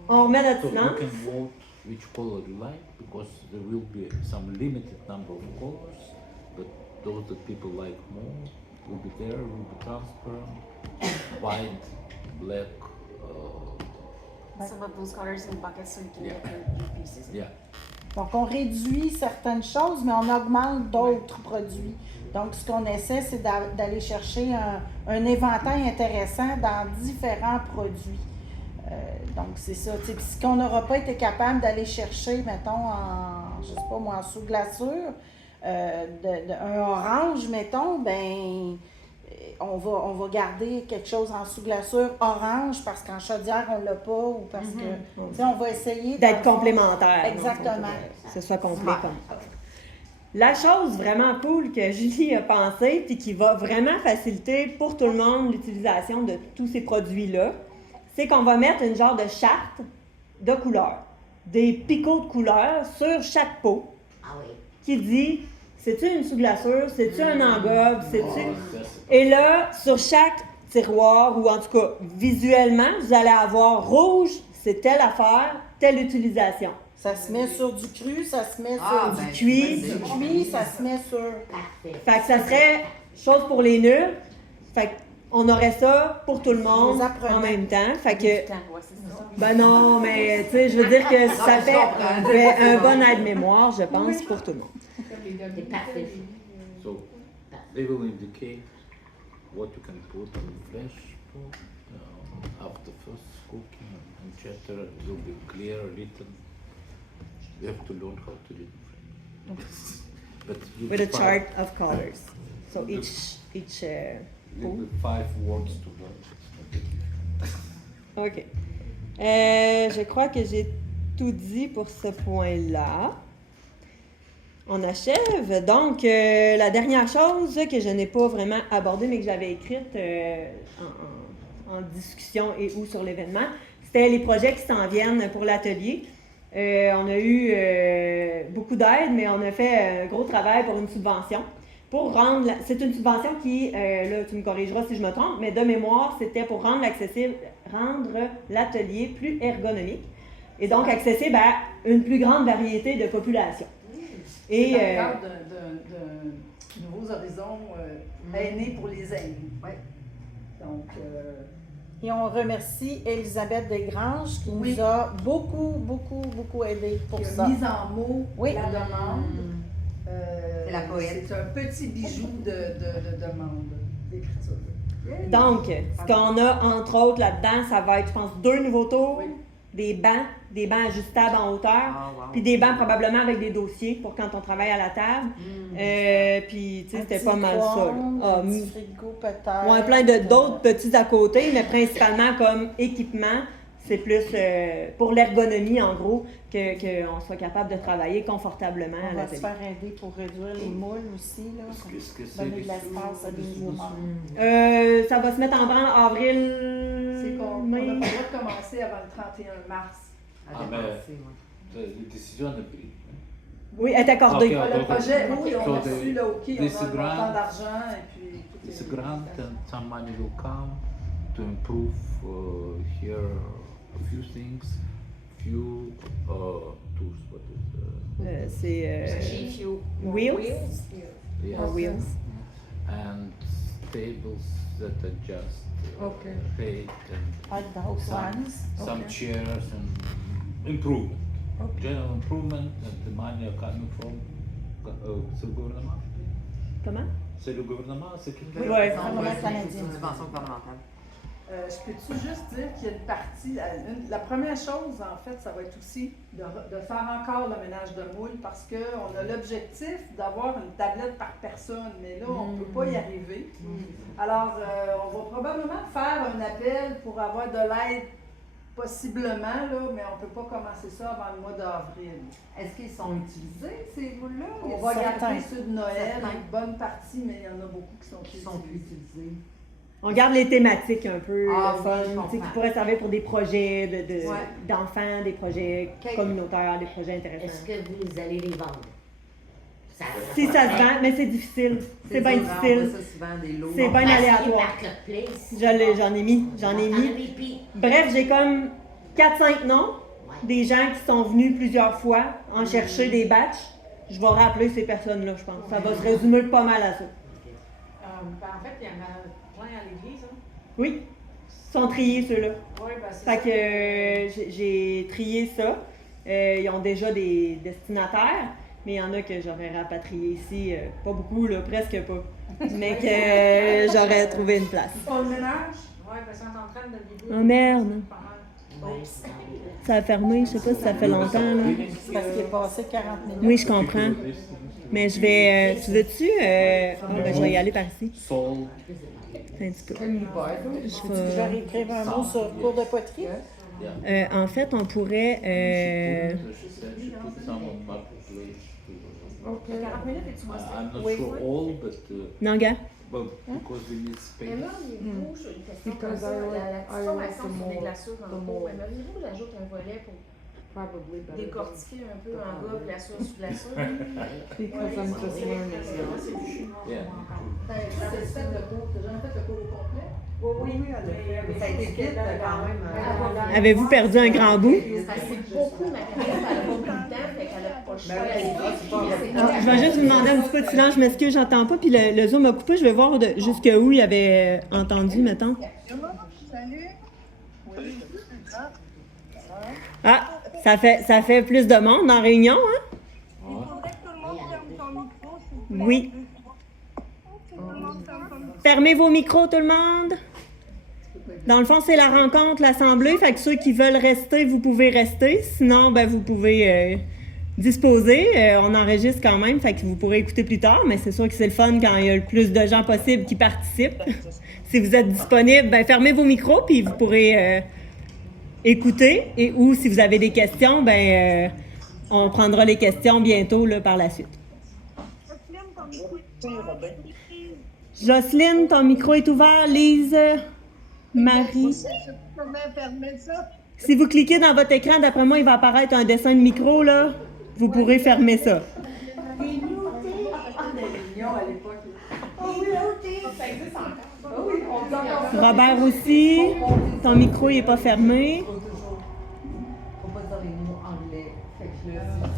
On remet notre so you silence. can vote which color you like because there will be some limited number of colors, but those that people like more will be there, will be transparent, white, black. Some of those colors in buckets so you can get your pieces. Yeah. Donc, on réduit certaines choses, mais on augmente d'autres produits. Donc, ce qu'on essaie, c'est d'aller chercher un éventail intéressant dans différents produits. Donc, c'est ça. Puis, ce qu'on n'aura pas été capable d'aller chercher, mettons, je sais pas moi, en sous-glaçure, un orange, mettons, ben on va garder quelque chose en sous-glaçure orange parce qu'en chaudière, on l'a pas ou parce que, tu sais, on va essayer d'être complémentaire. Exactement. Que ce soit complet comme ça. La chose vraiment cool que Julie a pensé puis qui va vraiment faciliter pour tout le monde l'utilisation de tous ces produits-là, c'est qu'on va mettre une genre de charte de couleurs, des picots de couleurs sur chaque pot qui dit c'est-tu une sous-glaçure, c'est-tu un engobe, c'est-tu... Et là, sur chaque tiroir, ou en tout cas visuellement, vous allez avoir rouge, c'est telle affaire, telle utilisation. Ça se met sur du cru, ça se met Ah, sur ben, du cuit. Du cuit, ça se met sur... Fait que ça serait chose pour les nuls. Fait qu'on aurait ça pour tout le monde en même temps. Fait que... Ben non, mais tu sais, je veux dire que ça fait un bon aide-mémoire, je pense, pour tout le monde. C'est parfait. So they will indicate what you can put in fresh pot after first cooking and chatter. It will be clear, written. You have to learn how to read in French. But you with a five- chart of colors. So each you pool. put 5 words together. OK. Je crois que j'ai tout dit pour ce point-là. On achève. Donc, la dernière chose que je n'ai pas vraiment abordée, mais que j'avais écrite en discussion et ou sur l'événement, c'était les projets qui s'en viennent pour l'atelier. On a eu beaucoup d'aide, mais on a fait un gros travail pour une subvention. Pour rendre, c'est une subvention qui, là tu me corrigeras si je me trompe, mais de mémoire, c'était pour rendre l'atelier plus ergonomique et donc accessible à une plus grande variété de populations. Et dans le cadre de Nouveaux Horizons aînés pour les aînés. Ouais. Donc, Et on remercie Elisabeth Desgranges qui Oui. nous a beaucoup aidé pour qui ça. a mis en mots Oui. la demande. C'est la poète. C'est un petit bijou de demande, d'écriture. Donc, ce qu'on a entre autres là-dedans, ça va être, je pense, 2 nouveaux tours, Oui. des bancs ajustables en hauteur, Ah, wow. puis des bancs probablement avec des dossiers pour quand on travaille à la table. Puis, tu sais, c'était pas mal ça. Là. Ah, Un petit frigo peut-être. ouais, plein d'autres petits à côté, mais principalement comme équipement. C'est plus pour l'ergonomie, en gros, qu'on soit capable de travailler confortablement à On va se l'atelier. faire aider pour réduire les moules aussi, là. Qu'est-ce que c'est Donner les de l'espace à des nouveaux membres. Ça va se mettre en branle avril, C'est qu'on mai. n'a pas le droit de commencer avant le 31 mars. Ah, mais la décision est prise. Oui, est accordée. Ok, Le projet, oui, on a So reçu le OK, on this a un grant- montant d'argent et puis tout It's est... a grant and some money will come to improve here a few things, few tools. What is C'est G-Fuel. Wheels? yes. Wheels. And tables that adjust Okay. height and Ah, those ones. some Okay. chairs and improvement. General improvement and the money are coming from c'est le gouvernement. Comment? C'est le gouvernement, c'est qui? Oui, Ouais, gouvernement c'est canadien. une subvention gouvernementale. Je peux-tu juste dire qu'il y a une partie, la première chose en fait, ça va être aussi de faire encore le ménage de moules parce qu'on a l'objectif d'avoir une tablette par personne, mais là on ne peut pas y arriver. Alors on va probablement faire un appel pour avoir de l'aide possiblement, là, mais on ne peut pas commencer ça avant le mois d'avril. Est-ce qu'ils sont utilisés, ces moules-là? On va Certains. garder ceux de Noël, Certains. une bonne partie, mais il y en a beaucoup qui sont Qui sont plus utilisés. On garde les thématiques un peu Ah le oui, fun, je tu sais, qui comprends. pourraient servir pour des projets Ouais. d'enfants, des projets Ok. communautaires, des projets Est-ce intéressants. que vous allez les vendre? Si ça se vend, mais c'est difficile. C'est bien ça, difficile. On voit ça souvent, des lots. C'est bien aléatoire. J'en ai mis. Bref, j'ai comme 4-5 noms, des gens qui sont venus plusieurs fois en chercher des batchs. Je vais rappeler ces personnes-là, je pense. Ça va se résumer pas mal à ça. En fait, il y en a plein à l'église. Hein? Oui, ils sont triés ceux-là. Oui, ben c'est Fait ça. que j'ai trié ça. Ils ont déjà des destinataires, mais il y en a que j'aurais rapatrié ici. Pas beaucoup, là, presque pas. Mais que j'aurais trouvé une place. Pas le ménage? Oui, ben ils sont en train de vider. Oh merde! Pas mal. Ça a fermé, je sais pas si ça fait longtemps, là. C'est parce qu'il est passé 40 minutes. Oui, je comprends. Mais je vais. Tu veux-tu? Ben, je vais y aller par ici. Sold. Un petit peu. Je vais écrire un mot sur cours de poterie. En fait, on pourrait. She said she put some on marketplace. 40 minutes et tu vas I'm not Oui. sure all, but Non, gars. well, because we need space. Aimeriez-vous, j'ai une question comme Because ça, I like- la I petite like formation the sur des more- glaçures en the cours, more- aimeriez-vous que j'ajoute un volet pour Probably better. décortiquer un peu en bas, glaçure sous glaçure? Because I'm just learning now. Yeah. C'est fait le cours, t'as jamais fait le cours au complet? Oui, mais ça a été vite quand même. Avez-vous perdu un grand bout? Parce que c'est beaucoup de matériel, elle a pas beaucoup de temps, fait qu'elle a pas le choix d'aller vite. Je vais juste vous demander un petit peu de silence. Je m'excuse, j'entends pas. Puis le Zoom a coupé. Je vais voir jusqu'où il avait entendu, mettons. Salut. Ah, ça fait plus de monde en réunion, hein? Il faudrait que tout le monde ferme son micro, s'il vous plaît. Oui. Tout le monde ferme son micro. Fermez vos micros, tout le monde. Dans le fond, c'est la rencontre, l'assemblée. Fait que ceux qui veulent rester, vous pouvez rester. Sinon, ben, vous pouvez disposé. On enregistre quand même, fait que vous pourrez écouter plus tard, mais c'est sûr que c'est le fun quand il y a le plus de gens possible qui participent. Si vous êtes disponible, ben fermez vos micros, puis vous pourrez écouter. Et ou si vous avez des questions, ben on prendra les questions bientôt là, par la suite. Jocelyne, ton micro est ouvert. Lise, Marie. Si vous cliquez dans votre écran, d'après moi, il va apparaître un dessin de micro, là. Vous pourrez fermer ça. Robert aussi, ton micro n'est pas fermé.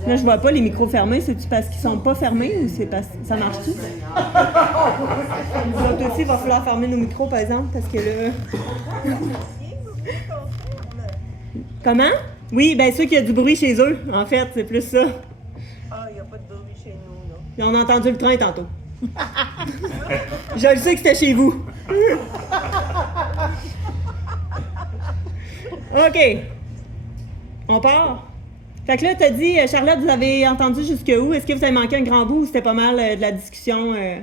Là, je vois pas les micros fermés. C'est-tu parce qu'ils sont pas fermés ou c'est parce que ça marche-tu? Nous autres aussi, il va falloir fermer nos micros, par exemple, parce que là... Comment? Oui, bien sûr qu'il y a du bruit chez eux, en fait, c'est plus ça. Ah, il n'y a pas de bruit chez nous, là. Et on a entendu le train tantôt. Je le sais que c'était chez vous. OK. On part? Fait que là, t'as dit, Charlotte, vous avez entendu jusqu'où? Est-ce que vous avez manqué un grand bout ou c'était pas mal de la discussion? Je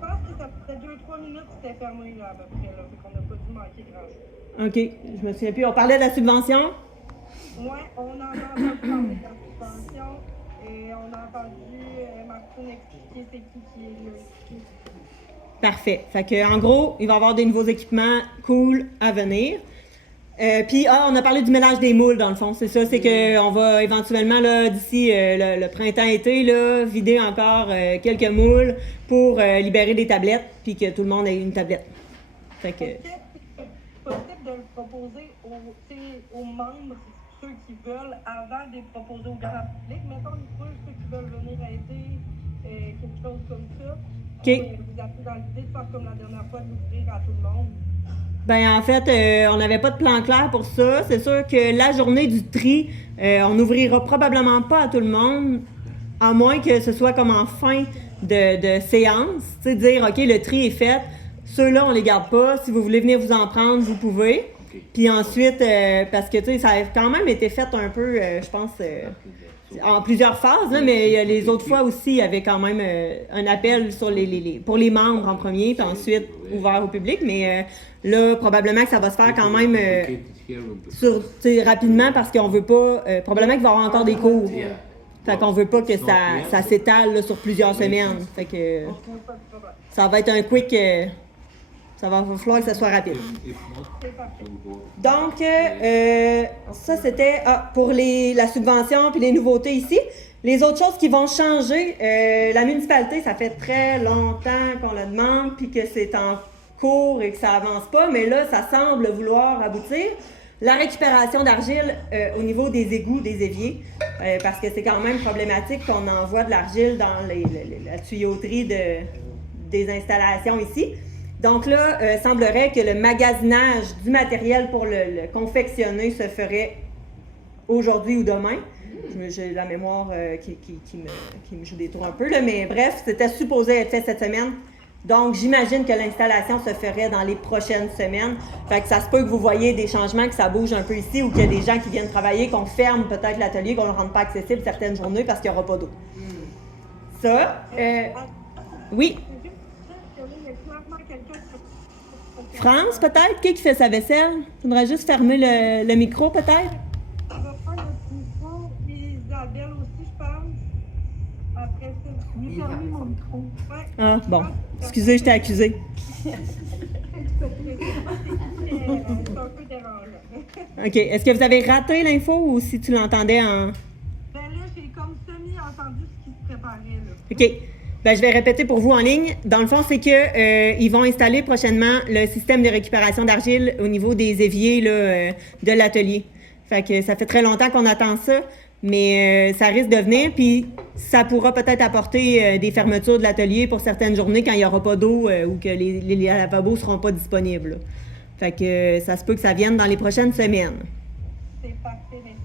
pense que ça faisait 2-3 minutes que c'était fermé, là, à peu près, là. Fait qu'on n'a pas dû manquer grand-chose. OK. Je me souviens plus. On parlait de la subvention? Oui, on en a entendu parler de la subvention et on a entendu Martine expliquer c'est qui est là. Parfait. Fait que, en gros, il va y avoir des nouveaux équipements cool à venir. Puis, on a parlé du mélange des moules, dans le fond. C'est ça, c'est qu'on va éventuellement, là, d'ici le printemps-été, là, vider encore quelques moules pour libérer des tablettes, puis que tout le monde ait une tablette. Fait que... C'est possible de le proposer aux membres, ceux qui veulent, avant de les proposer au grand public. Mettons, ceux qui veulent venir aider, quelque chose comme ça. OK. Vous appelez dans l'idée de faire comme la dernière fois, de l'ouvrir à tout le monde. Ben en fait, on n'avait pas de plan clair pour ça. C'est sûr que la journée du tri, on n'ouvrira probablement pas à tout le monde, à moins que ce soit comme en fin de séance. Tu sais, dire, OK, le tri est fait, ceux-là, on les garde pas. Si vous voulez venir vous en prendre, vous pouvez. Puis ensuite, parce que, tu sais, ça a quand même été fait un peu, je pense, en plusieurs phases, là, mais les autres fois aussi, il y avait quand même un appel sur pour les membres en premier, puis ensuite ouvert au public. Mais là, probablement que ça va se faire quand même rapidement parce qu'on veut pas... probablement qu'il va y avoir encore des cours. Fait qu'on veut pas que ça s'étale là, sur plusieurs semaines. Fait que ça va être un quick... ça va falloir que ça soit rapide. Donc, ça c'était pour la subvention puis les nouveautés ici. Les autres choses qui vont changer, la municipalité, ça fait très longtemps qu'on la demande puis que c'est en cours et que ça avance pas, mais là, ça semble vouloir aboutir. La récupération d'argile au niveau des égouts, des éviers, parce que c'est quand même problématique qu'on envoie de l'argile dans la tuyauterie des installations ici. Donc là, semblerait que le magasinage du matériel pour le confectionner se ferait aujourd'hui ou demain. J'ai la mémoire qui me joue des tours un peu, là, mais bref, c'était supposé être fait cette semaine. Donc, j'imagine que l'installation se ferait dans les prochaines semaines. Fait que ça se peut que vous voyez des changements, que ça bouge un peu ici ou qu'il y a des gens qui viennent travailler, qu'on ferme peut-être l'atelier, qu'on ne le rende pas accessible certaines journées parce qu'il n'y aura pas d'eau. Ça, oui. France, peut-être? Qui fait sa vaisselle? Il faudrait juste fermer le micro, peut-être? On va prendre le micro, Isabelle aussi, je pense. Après ça, j'ai fermé mon micro. Ouais. Ah, bon. Excusez, je t'ai accusé. C'est un peu dérangeant. OK. Est-ce que vous avez raté l'info ou si tu l'entendais en... Ben là, j'ai comme semi-entendu ce qui se préparait, là. OK. Ben, je vais répéter pour vous en ligne. Dans le fond, c'est que ils vont installer prochainement le système de récupération d'argile au niveau des éviers là, de l'atelier. Fait que ça fait très longtemps qu'on attend ça, mais ça risque de venir. Puis ça pourra peut-être apporter des fermetures de l'atelier pour certaines journées quand il n'y aura pas d'eau ou que les lavabos ne seront pas disponibles. Là. Fait que ça se peut que ça vienne dans les prochaines semaines. C'est parfait, merci.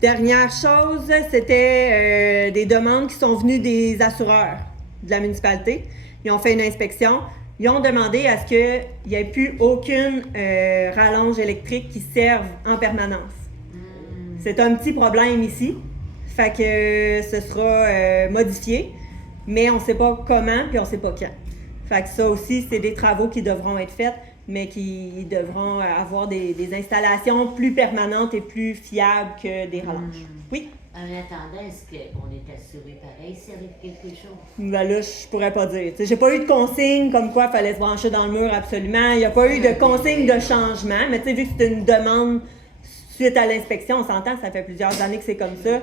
Dernière chose, c'était des demandes qui sont venues des assureurs de la municipalité. Ils ont fait une inspection. Ils ont demandé à ce qu'il n'y ait plus aucune rallonge électrique qui serve en permanence. C'est un petit problème ici. Fait que ce sera modifié, mais on ne sait pas comment, puis on ne sait pas quand. Fait que ça aussi, c'est des travaux qui devront être faits, mais qui devront avoir des installations plus permanentes et plus fiables que des rallonges. Oui? En attendant, est-ce qu'on est assuré pareil s'il arrive quelque chose? Ben là, je pourrais pas dire. T'sais, j'ai pas eu de consigne comme quoi il fallait se brancher dans le mur absolument. Il n'y a pas eu de consigne de changement, mais vu que c'est une demande suite à l'inspection, on s'entend, ça fait plusieurs années que c'est comme ça.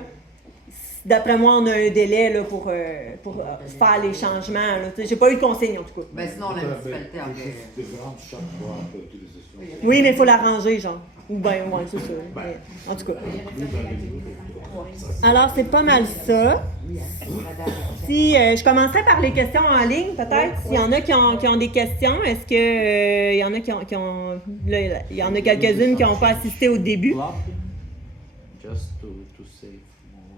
D'après moi, on a un délai là, pour faire les changements. J'ai pas eu de consigne en tout cas. Ben sinon, la municipalité en Oui, mais il faut l'arranger, genre. Ou bien, ouais, c'est ça. Mais, en tout cas. Alors, c'est pas mal ça. Si je commençais par les questions en ligne, peut-être, s'il y en a qui ont des questions, est-ce que il y en a qui ont là, il y en a quelques-unes qui n'ont pas assisté au début? Just to save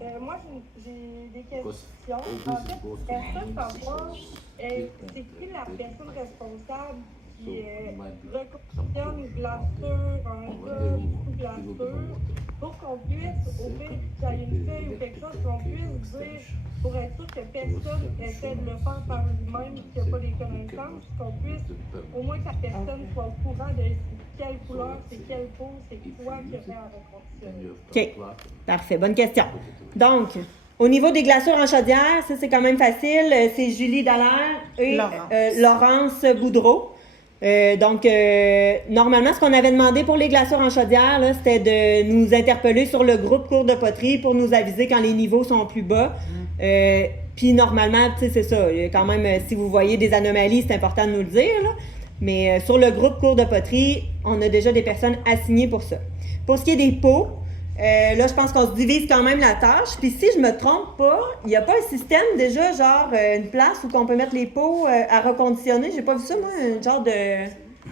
more. Moi, j'ai des questions. En fait, est-ce que savoir c'est qui la personne responsable qui reconditionne une glaçure, un gars sous glaçure, pour qu'on puisse, au pire qu'il y ait une feuille ou quelque chose, qu'on puisse dire, pour être sûr que personne essaie de le faire par lui-même, qu'il n'y a pas les connaissances, qu'on puisse, au moins que la personne soit au courant de quelle couleur, c'est quelle peau, c'est quoi qui fait à reconditionner. OK. Parfait. Bonne question. Donc, au niveau des glaçures en chaudière, ça, c'est quand même facile. C'est Julie Dallaire et Laurence Boudreau. Donc, normalement, ce qu'on avait demandé pour les glaçures en chaudière, là, c'était de nous interpeller sur le groupe cours de poterie pour nous aviser quand les niveaux sont plus bas. Puis, normalement, tu sais, c'est ça. Quand même, si vous voyez des anomalies, c'est important de nous le dire, là. Mais sur le groupe cours de poterie, on a déjà des personnes assignées pour ça. Pour ce qui est des pots, là, je pense qu'on se divise quand même la tâche. Puis si je me trompe pas, il n'y a pas un système déjà, genre une place où on peut mettre les pots à reconditionner. J'ai pas vu ça, moi, un genre de...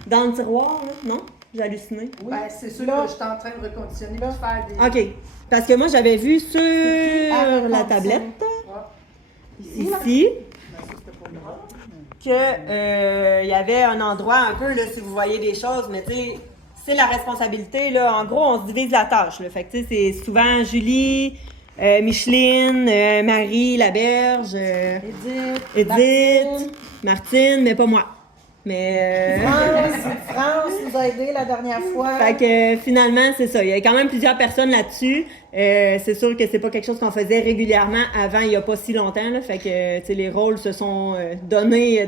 dans le tiroir, là. Non? J'ai halluciné. Oui, ben, c'est sûr que je suis en train de reconditionner pour faire des... OK. Parce que moi, j'avais vu sur la tablette, ici, qu'il y avait un endroit un peu, là, si vous voyez des choses, mais tu sais, c'est la responsabilité, là. En gros, on se divise la tâche, là. Fait que, tu sais, c'est souvent Julie, Micheline, Marie Laberge, Edith, Martine, mais pas moi. Mais France nous a aidé la dernière fois. Fait que finalement, c'est ça. Il y a quand même plusieurs personnes là-dessus. C'est sûr que c'est pas quelque chose qu'on faisait régulièrement avant, il y a pas si longtemps. Là. Fait que, tu sais, les rôles se sont donnés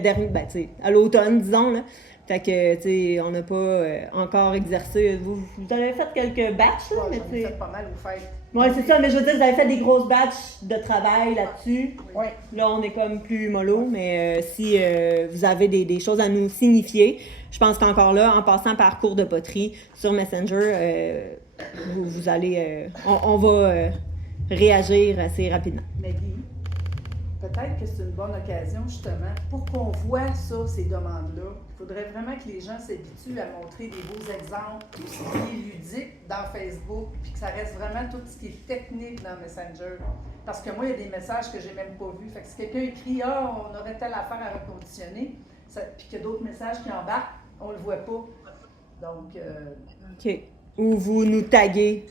à l'automne, disons. Là. Fait que, tu sais, on n'a pas encore exercé. Vous en avez fait quelques batchs, là, mais j'en ai fait pas mal, vous faites. Oui, c'est ça, mais je veux dire, vous avez fait des grosses batchs de travail là-dessus. Oui. Là, on est comme plus mollo, mais si vous avez des choses à nous signifier, je pense qu'encore là, en passant par cours de poterie sur Messenger, vous allez... on va réagir assez rapidement. Maggie, peut-être que c'est une bonne occasion, justement, pour qu'on voit ça, ces demandes-là. Il faudrait vraiment que les gens s'habituent à montrer des beaux exemples, tout ce qui est ludique dans Facebook, puis que ça reste vraiment tout ce qui est technique dans Messenger. Parce que moi, il y a des messages que j'ai même pas vus. Fait que si quelqu'un écrit « Ah, on aurait telle affaire à reconditionner », puis qu'il y a d'autres messages qui embarquent, on le voit pas. Donc... OK. Ou vous nous taguez.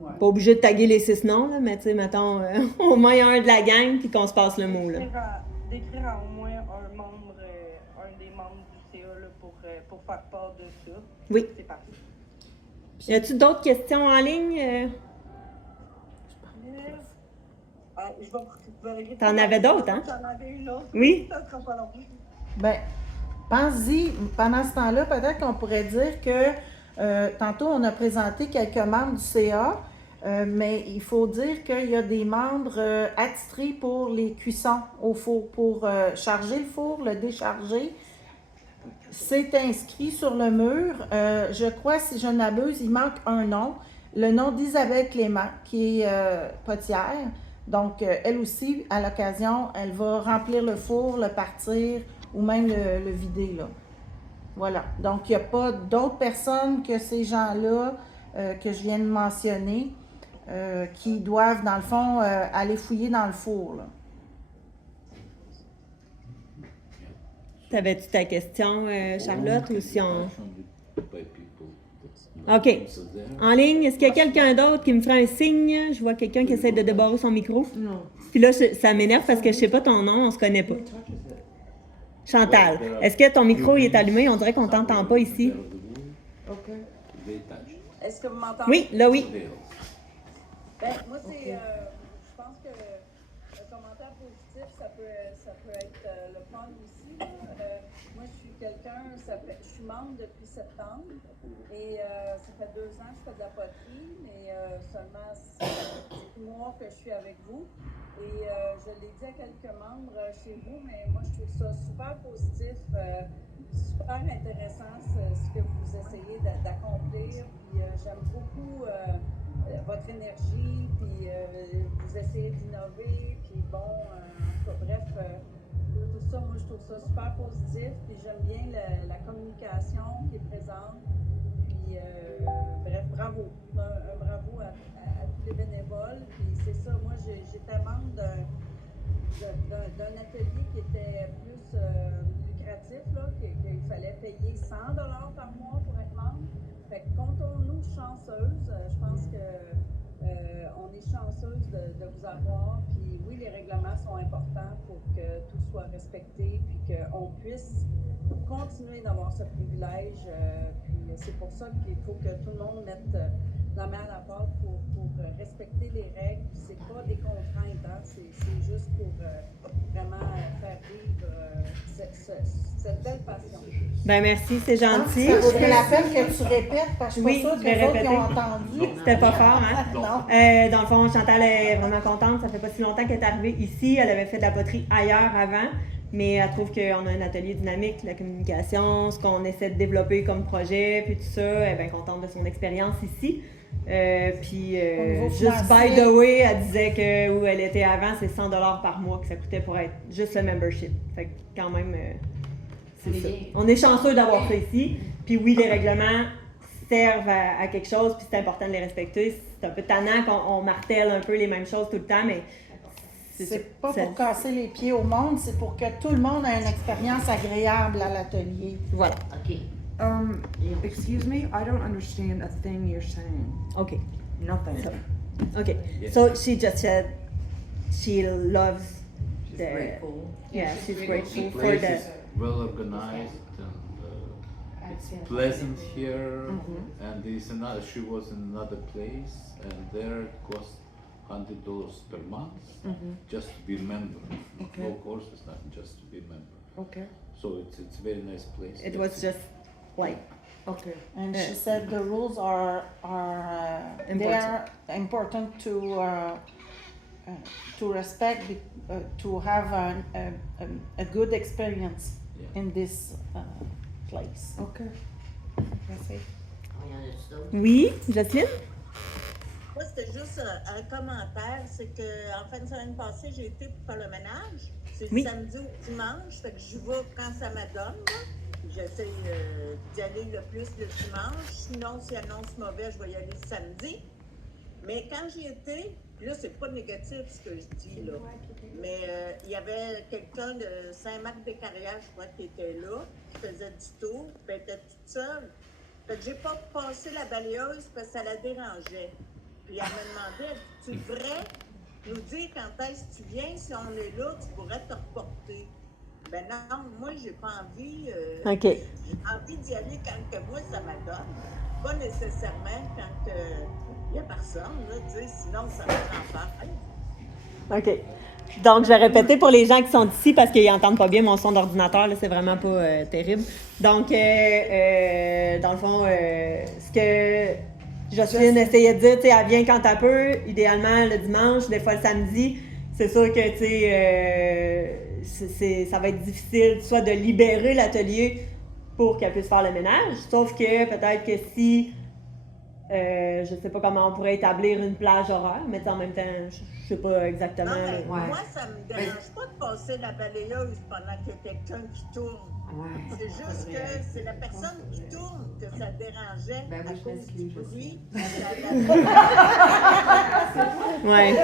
Ouais. Pas obligé de taguer les 6 noms, là, mais tu sais, mettons, au moins un de la gang, puis qu'on se passe le mot, là. D'écrire à au moins un des membres du CA là, pour faire part de ça. Oui. C'est parti. Y a-t-il d'autres questions en ligne? T'en avais d'autres, hein? J'en avais une autre. Oui. Ça sera pas long. Ben, pense-y, pendant ce temps-là, peut-être qu'on pourrait dire que tantôt, on a présenté quelques membres du CA, mais il faut dire qu'il y a des membres attitrés pour les cuissons au four, pour charger le four, le décharger. C'est inscrit sur le mur. Je crois, si je n'abuse, il manque un nom. Le nom d'Isabelle Clément, qui est potière. Donc, elle aussi, à l'occasion, elle va remplir le four, le partir ou même le vider, là. Voilà. Donc, il n'y a pas d'autres personnes que ces gens-là que je viens de mentionner qui doivent, dans le fond, aller fouiller dans le four, là. T'avais-tu ta question, Charlotte, ou si on... OK. En ligne, est-ce qu'il y a quelqu'un d'autre qui me ferait un signe? Je vois quelqu'un qui essaie de débarrer son micro. No. Puis là, ça m'énerve parce que je sais pas ton nom, on se connaît pas. Chantal, est-ce que ton micro il est allumé? On dirait qu'on t'entend pas ici. Okay. Est-ce que vous m'entendez? Oui, là oui. Ben, moi, je pense que le commentaire positif, ça peut être le fun aussi. Là. Moi, je suis je suis membre depuis septembre et ça fait 2 ans que je fais de la poterie, mais seulement 6 mois que je suis avec vous. Et je l'ai dit à quelques membres chez vous, mais moi, je trouve ça super positif, super intéressant ce que vous essayez d'accomplir. Puis j'aime beaucoup votre énergie, puis vous essayez d'innover, puis bon, en tout cas, bref, tout ça, moi, je trouve ça super positif, puis j'aime bien la communication qui est présente, puis bref, bravo, un bravo à tous les bénévoles, puis c'est ça, moi, j'étais membre d'un atelier qui était plus lucratif, là, qu'il fallait payer 100 $ par mois pour être membre. Fait que comptons-nous chanceuses. Je pense que on est chanceuse de vous avoir. Puis oui, les règlements sont importants pour que tout soit respecté, puis qu'on puisse continuer d'avoir ce privilège. Puis c'est pour ça qu'il faut que tout le monde mette la main à la pâte pour respecter les règles. C'est pas des contraintes, hein? C'est juste pour vraiment faire vivre cette belle passion. Ben merci, c'est gentil. Ça vaut la peine que tu répètes parce que je suis pas sûre que les autres qui ont entendu. C'était pas fort, hein? Non. Dans le fond, Chantal est vraiment contente. Ça fait pas si longtemps qu'elle est arrivée ici. Elle avait fait de la poterie ailleurs avant, mais elle trouve qu'on a un atelier dynamique, la communication, ce qu'on essaie de développer comme projet, puis tout ça. Elle est bien contente de son expérience ici. Puis juste by the way, elle disait que où elle était avant, c'est 100 $ par mois que ça coûtait pour être juste le membership. Fait que quand même, c'est ça. On est chanceux d'avoir ça ici. Puis oui, les règlements servent à quelque chose, puis c'est important de les respecter. C'est un peu tannant qu'on martèle un peu les mêmes choses tout le temps, mais c'est pas pour casser les pieds au monde, c'est pour que tout le monde ait une expérience agréable à l'atelier. Voilà. OK. Excuse me, I don't understand a thing you're saying. Okay. Nothing. Okay. So she just said she loves She's the. grateful. Yeah, she's grateful The for place the. is well organized and it's pleasant here. And there's another. She was in another place, and there it cost $100 per month just to be a member. Okay. No courses, nothing, just to be a member. Okay. So it's a very nice place. It was just like. Okay. And she said the rules are they are important to respect, to have a good experience in this place. Okay. That's it. Oui, Jocelyne? Moi, c'était juste un commentaire. C'est qu'en fin de semaine passée, j'ai été pour faire le ménage. C'est du samedi au dimanche. Fait que j'y vais quand ça m'adonne. J'essaie d'y aller le plus le dimanche. Sinon, si annonce mauvais, je vais y aller le samedi. Mais quand j'y étais, là, c'est pas négatif ce que je dis, là. Mais il y avait quelqu'un de Saint-Marc-des-Carrières, je crois, qui était là, qui faisait du tour, puis elle était toute seule. Fait que j'ai pas passé la balayeuse parce que ça la dérangeait. Puis elle me demandait, tu devrais nous dire quand est-ce que tu viens, si on est là, tu pourrais te reporter. Ben non, moi, j'ai pas envie. OK. J'ai envie d'y aller quand que moi, ça m'adonne. Pas nécessairement quand il y a personne, là, tu sais, sinon, ça me rend pas. OK. Donc, je vais répéter pour les gens qui sont ici parce qu'ils n'entendent pas bien mon son d'ordinateur, là, c'est vraiment pas terrible. Donc, dans le fond, ce que Jocelyne essayait de dire, tu sais, elle vient quand elle peut, idéalement le dimanche, des fois le samedi. C'est sûr que, tu sais, ça va être difficile soit de libérer l'atelier pour qu'elle puisse faire le ménage, sauf que peut-être que si, je sais pas comment on pourrait établir une plage horaire, mais en même temps, je sais pas exactement. Non, mais moi, ça me dérange pas de passer la balayeuse pendant qu'il y a quelqu'un qui tourne. C'est juste que c'est la personne qui tourne que ça dérangeait à cause du bruit. Ouais.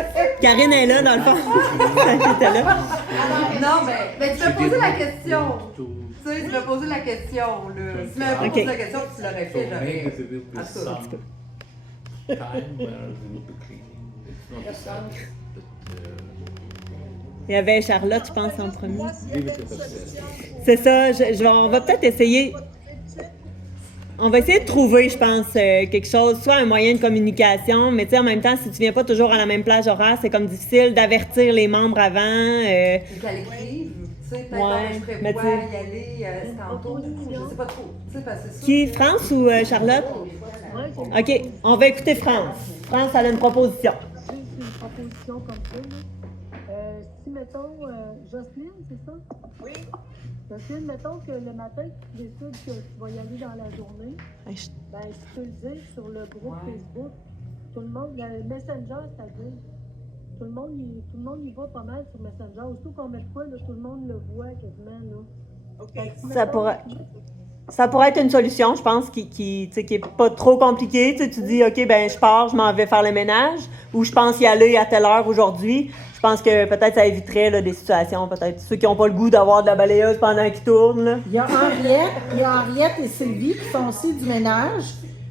Karine est là, dans le fond. Elle était là. Non, mais tu peux poser la question. Tu sais, tu m'as posé la question, là. Si tu m'avais pas posé la question, tu l'aurais fait, So j'aurais... maybe there will be En tout cas, some time where we will be cleaning. It's not decided, but Il y avait Charlotte, je pense, en premier. Moi, s'il y avait une solution pour- C'est ça, on va peut-être essayer. On va essayer de trouver, je pense, quelque chose, soit un moyen de communication, mais tu sais, en même temps, si tu viens pas toujours à la même plage horaire, c'est comme difficile d'avertir les membres avant. Ou qu'elle écrive, tu sais, peut-être Ouais, je mais prévois tu- y aller tantôt, je sais pas trop. Tu sais, parce que c'est ça. Qui, France ou Charlotte? OK, on va écouter France. France, elle a une proposition. Juste une proposition comme ça. Là. Si, mettons, Jocelyne, c'est ça? Oui. Jocelyne, mettons que le matin, tu décides que tu vas y aller dans la journée, ben, tu peux le dire sur le groupe Facebook. Tout le monde, le Messenger, c'est-à-dire, tout le monde y va pas mal sur Messenger. Aussitôt qu'on met de quoi, là, tout le monde le voit quasiment, là. OK. Ça pourrait être une solution, je pense, qui est pas trop compliquée. Tu dis, OK, ben je pars, je m'en vais faire le ménage, ou je pense y aller à telle heure aujourd'hui. Je pense que peut-être ça éviterait là, des situations, peut-être ceux qui n'ont pas le goût d'avoir de la balayeuse pendant qu'ils tournent. Là. Il y a Henriette et Sylvie qui font aussi du ménage.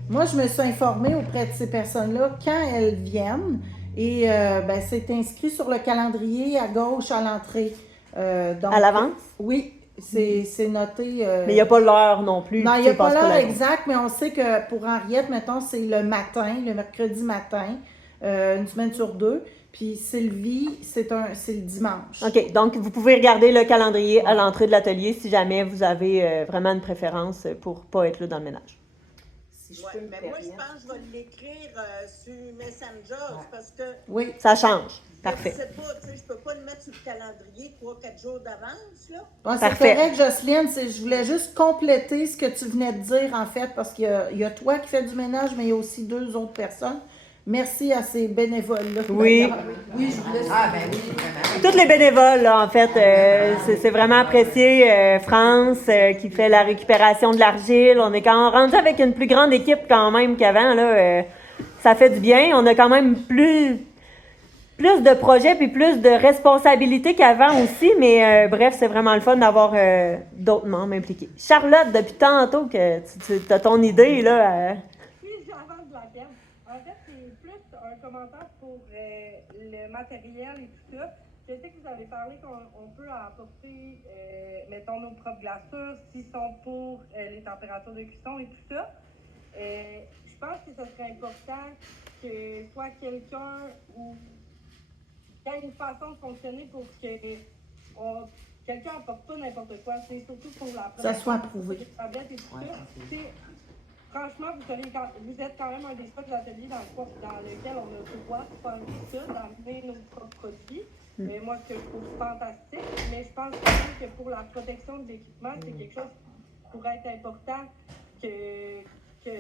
Moi, je me suis informée auprès de ces personnes-là quand elles viennent. Et ben, c'est inscrit sur le calendrier à gauche à l'entrée. À l'avance? Oui, c'est noté. Mais il n'y a pas l'heure non plus. Non, il n'y a pas l'heure exacte, mais on sait que pour Henriette, mettons, c'est le matin, le mercredi matin, une semaine sur 2. Puis Sylvie, c'est le dimanche. OK, donc vous pouvez regarder le calendrier à l'entrée de l'atelier si jamais vous avez vraiment une préférence pour ne pas être là dans le ménage. Ouais, mais moi, je pense que je vais l'écrire sur Messenger parce que... Oui, ça change. Parfait. Je sais pas, tu sais, je peux pas le mettre sur le calendrier 3-4 jours d'avance, là. Ouais, c'est correct, Jocelyne. Je voulais juste compléter ce que tu venais de dire, en fait, parce qu'il y a toi qui fais du ménage, mais il y a aussi 2 autres personnes. Merci à ces bénévoles-là. Oui. Oui, je voulais... Ah, ben oui, vraiment. Tous les bénévoles, là, en fait, c'est vraiment apprécié. France qui fait la récupération de l'argile. On est quand rendu avec une plus grande équipe quand même qu'avant. Là, ça fait du bien. On a quand même plus de projets puis plus de responsabilités qu'avant aussi. Mais bref, c'est vraiment le fun d'avoir d'autres membres impliqués. Charlotte, depuis tantôt que tu as ton idée, là... Commentaire pour le matériel et tout ça. Je sais que vous avez parlé qu'on peut apporter, mettons, nos propres glaceurs s'ils sont pour les températures de cuisson et tout ça. Je pense que ce serait important que soit quelqu'un ou qu'il y ait une façon de fonctionner pour que quelqu'un n'apporte pas n'importe quoi. C'est surtout pour la ça soit approuvé. Des tablettes et tout ça. Franchement, vous êtes quand même un des seuls ateliers dans lequel on a le droit de faire ça, d'amener nos propres produits. Mais moi, ce que je trouve fantastique, mais je pense quand même que pour la protection de l'équipement, c'est quelque chose qui pourrait être important que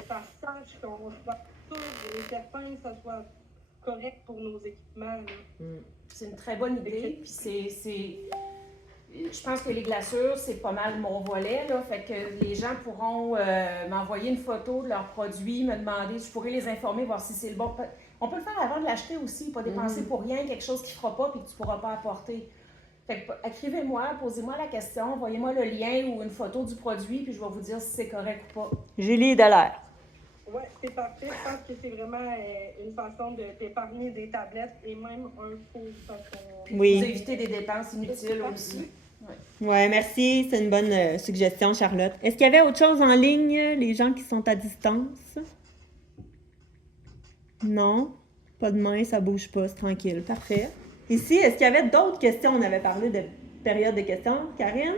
ça sache qu'on soit sûr et certain que ça soit correct pour nos équipements. C'est une très bonne idée, puis je pense que les glacures, c'est pas mal mon volet, là. Fait que les gens pourront m'envoyer une photo de leurs produits, me demander, je pourrais les informer, voir si c'est le bon. On peut le faire avant de l'acheter aussi, pas dépenser pour rien, quelque chose qui ne fera pas et que tu ne pourras pas apporter. Fait que écrivez-moi, posez-moi la question, envoyez-moi le lien ou une photo du produit, puis je vais vous dire si c'est correct ou pas. Julie Dallaire. Oui, c'est parfait. Je pense que c'est vraiment une façon d'épargner des tablettes et même un four. Oui. Vous éviter des dépenses inutiles aussi. Oui, merci. C'est une bonne suggestion, Charlotte. Est-ce qu'il y avait autre chose en ligne, les gens qui sont à distance? Non? Pas de main, ça bouge pas, c'est tranquille. Parfait. Ici, est-ce qu'il y avait d'autres questions? On avait parlé de période de questions. Karine?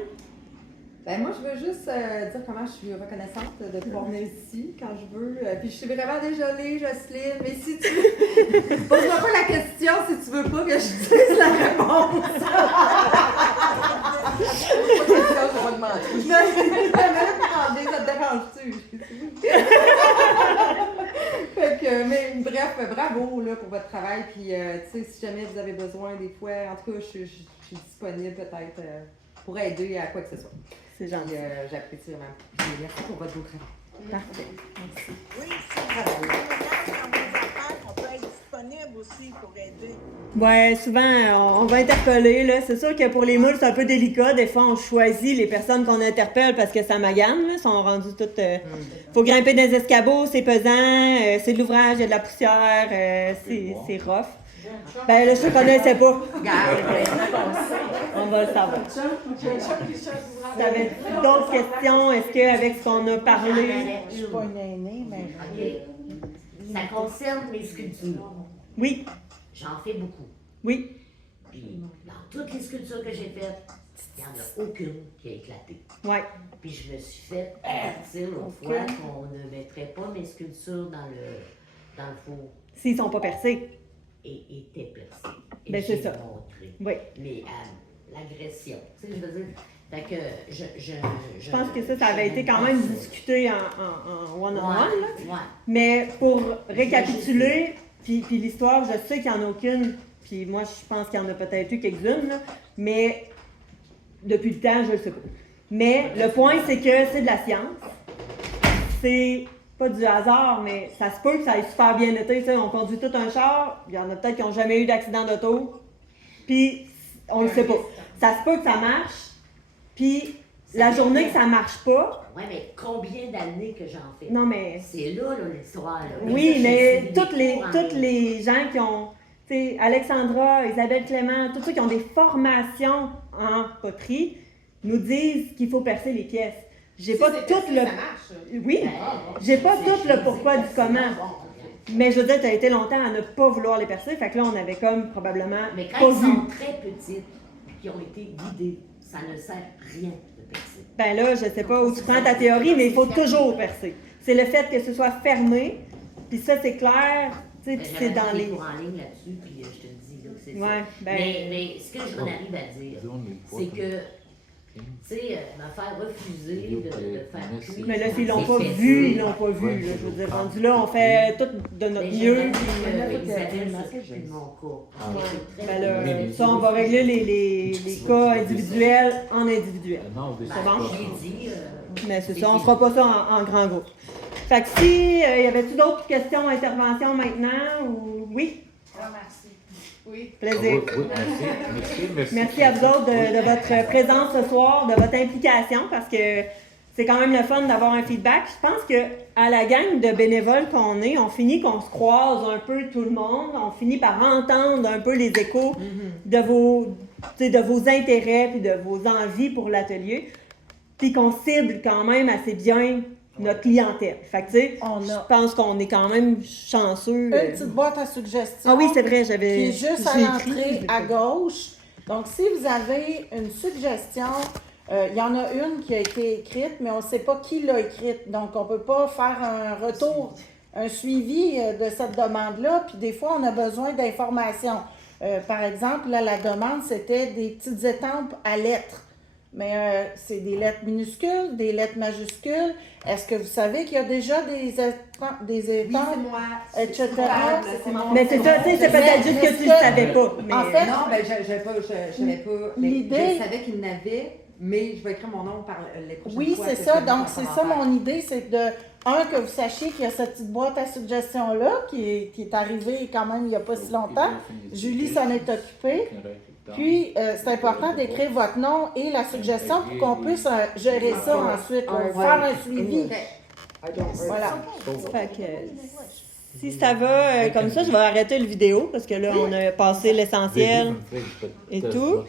Ben moi, je veux juste dire comment je suis reconnaissante de pouvoir venir ici quand je veux. Puis je suis vraiment désolée, Jocelyne, mais si tu veux, pose-moi pas la question si tu veux pas que je dise la réponse. Je vais demander. Ça te dérange-tu? Fait que, mais bref, bravo là, pour votre travail. Puis, tu sais, si jamais vous avez besoin des fois, en tout cas, je suis disponible peut-être pour aider à quoi que ce soit. C'est gentil. J'apprécie vraiment. Merci pour votre beau travail. Parfait. Merci. Oui, si vous avez dans vos affaires, on peut être disponible aussi pour aider. Ouais, souvent, on va interpeller, là. C'est sûr que pour les moules, c'est un peu délicat. Des fois, on choisit les personnes qu'on interpelle parce que ça magane, là. Ils sont rendus toutes... Faut grimper des escabeaux, c'est pesant, c'est de l'ouvrage, il y a de la poussière, c'est rough. Ben là, je te connaissais pas. On va le savoir. T'avais d'autres questions? Est-ce qu'avec ce qu'on a parlé... Je suis pas une aînée, mais... OK. Ça concerne mes sculptures. Oui. J'en fais beaucoup. Oui. Puis, dans toutes les sculptures que j'ai faites, il n'y en a aucune qui a éclaté. Ouais. Puis je me suis fait avertir l'autre fois qu'on ne mettrait pas mes sculptures dans le four. S'ils sont pas percés. Et étaient percés. Et Ben, c'est j'ai ça. montré. Oui. Mais l'agression, tu sais, je veux dire, fait que je pense que ça avait été quand même discuté en one-on-one, là. Ouais. Mais pour récapituler, puis l'histoire, je sais qu'il n'y en a aucune, puis moi, je pense qu'il y en a peut-être eu quelques-unes, là, mais depuis le temps, je ne le sais pas. Mais le point, c'est que c'est de la science. C'est pas du hasard, mais ça se peut que ça ait super bien été. Tu sais, on conduit tout un char, il y en a peut-être qui n'ont jamais eu d'accident d'auto, puis on le sait pas. Ça se peut que ça marche, puis la journée que ça marche pas... Oui, mais combien d'années que j'en fais? Non, mais... C'est là l'histoire. Là. Oui, mais toutes les gens qui ont... Tu sais, Alexandra, Isabelle Clément, tous ceux qui ont des formations en poterie nous disent qu'il faut percer les pièces. J'ai pas tout le... Ça marche. Oui, j'ai pas tout le pourquoi du comment. Mais je veux dire, tu as été longtemps à ne pas vouloir les percer, fait que là, on avait comme probablement Mais pas quand ils vu. sont très petites, qui ont été guidées, ça ne sert rien de percer. Ben là, je sais pas où tu prends ta théorie, mais il faut toujours percer. C'est le fait que ce soit fermé, puis ça, c'est clair, tu sais, puis c'est dans les... cours en ligne là-dessus, puis je te le dis, là, que c'est Ouais, ça. ben... Mais ce que je arrive à dire, c'est que, tu sais, me faire refuser de faire cuire... Mais là, s'ils l'ont pas vu, ils l'ont pas vu, là. Je veux dire, rendu là, on fait tout de notre mieux. Isabelle s'occupe de mon cas. Ben là, ça, on va régler les cas individuels en individuel. C'est bon? J'ai dit... Mais c'est ça, on fera pas ça en grand groupe. Fait que si, y avait-tu d'autres questions, interventions maintenant, ou... Oui? Merci. Oui. Plaisir. Oui, merci. Merci à vous autres de votre présence ce soir, de votre implication, parce que c'est quand même le fun d'avoir un feedback. Je pense que à la gang de bénévoles qu'on est, on finit qu'on se croise un peu tout le monde, on finit par entendre un peu les échos de vos intérêts puis de vos envies pour l'atelier, puis qu'on cible quand même assez bien notre clientèle. Fait que, tu sais, je pense qu'on est quand même chanceux. Une petite boîte à suggestions. Ah oui, c'est vrai, j'avais... Qui est juste à j'ai l'entrée écrit, à gauche. Donc, si vous avez une suggestion, il y en a une qui a été écrite, mais on ne sait pas qui l'a écrite. Donc, on ne peut pas faire un retour, un suivi de cette demande-là. Puis, des fois, on a besoin d'informations. Par exemple, là, la demande, c'était des petites estampes à lettres. Mais c'est des lettres minuscules, des lettres majuscules. Est-ce que vous savez qu'il y a déjà des estampes, etc.? Mais c'est ça, tu sais, c'est peut-être juste que tu ne savais pas. Mais... En fait, non, ben, je savais pas. l'idée- Je savais qu'il y en avait, mais je vais écrire mon nom par les prochaines oui, fois. c'est que ça. je Donc, vais c'est faire ça un commentaire. mon idée, c'est que vous sachiez qu'il y a cette petite boîte à suggestions-là qui est arrivée quand même il n'y a pas si longtemps. Julie s'en est occupée. Puis, c'est important d'écrire votre nom et la suggestion pour qu'on puisse gérer ça ensuite, faire un suivi. Voilà. Fait que, si ça va comme ça, je vais arrêter le vidéo parce que là, on a passé l'essentiel et tout.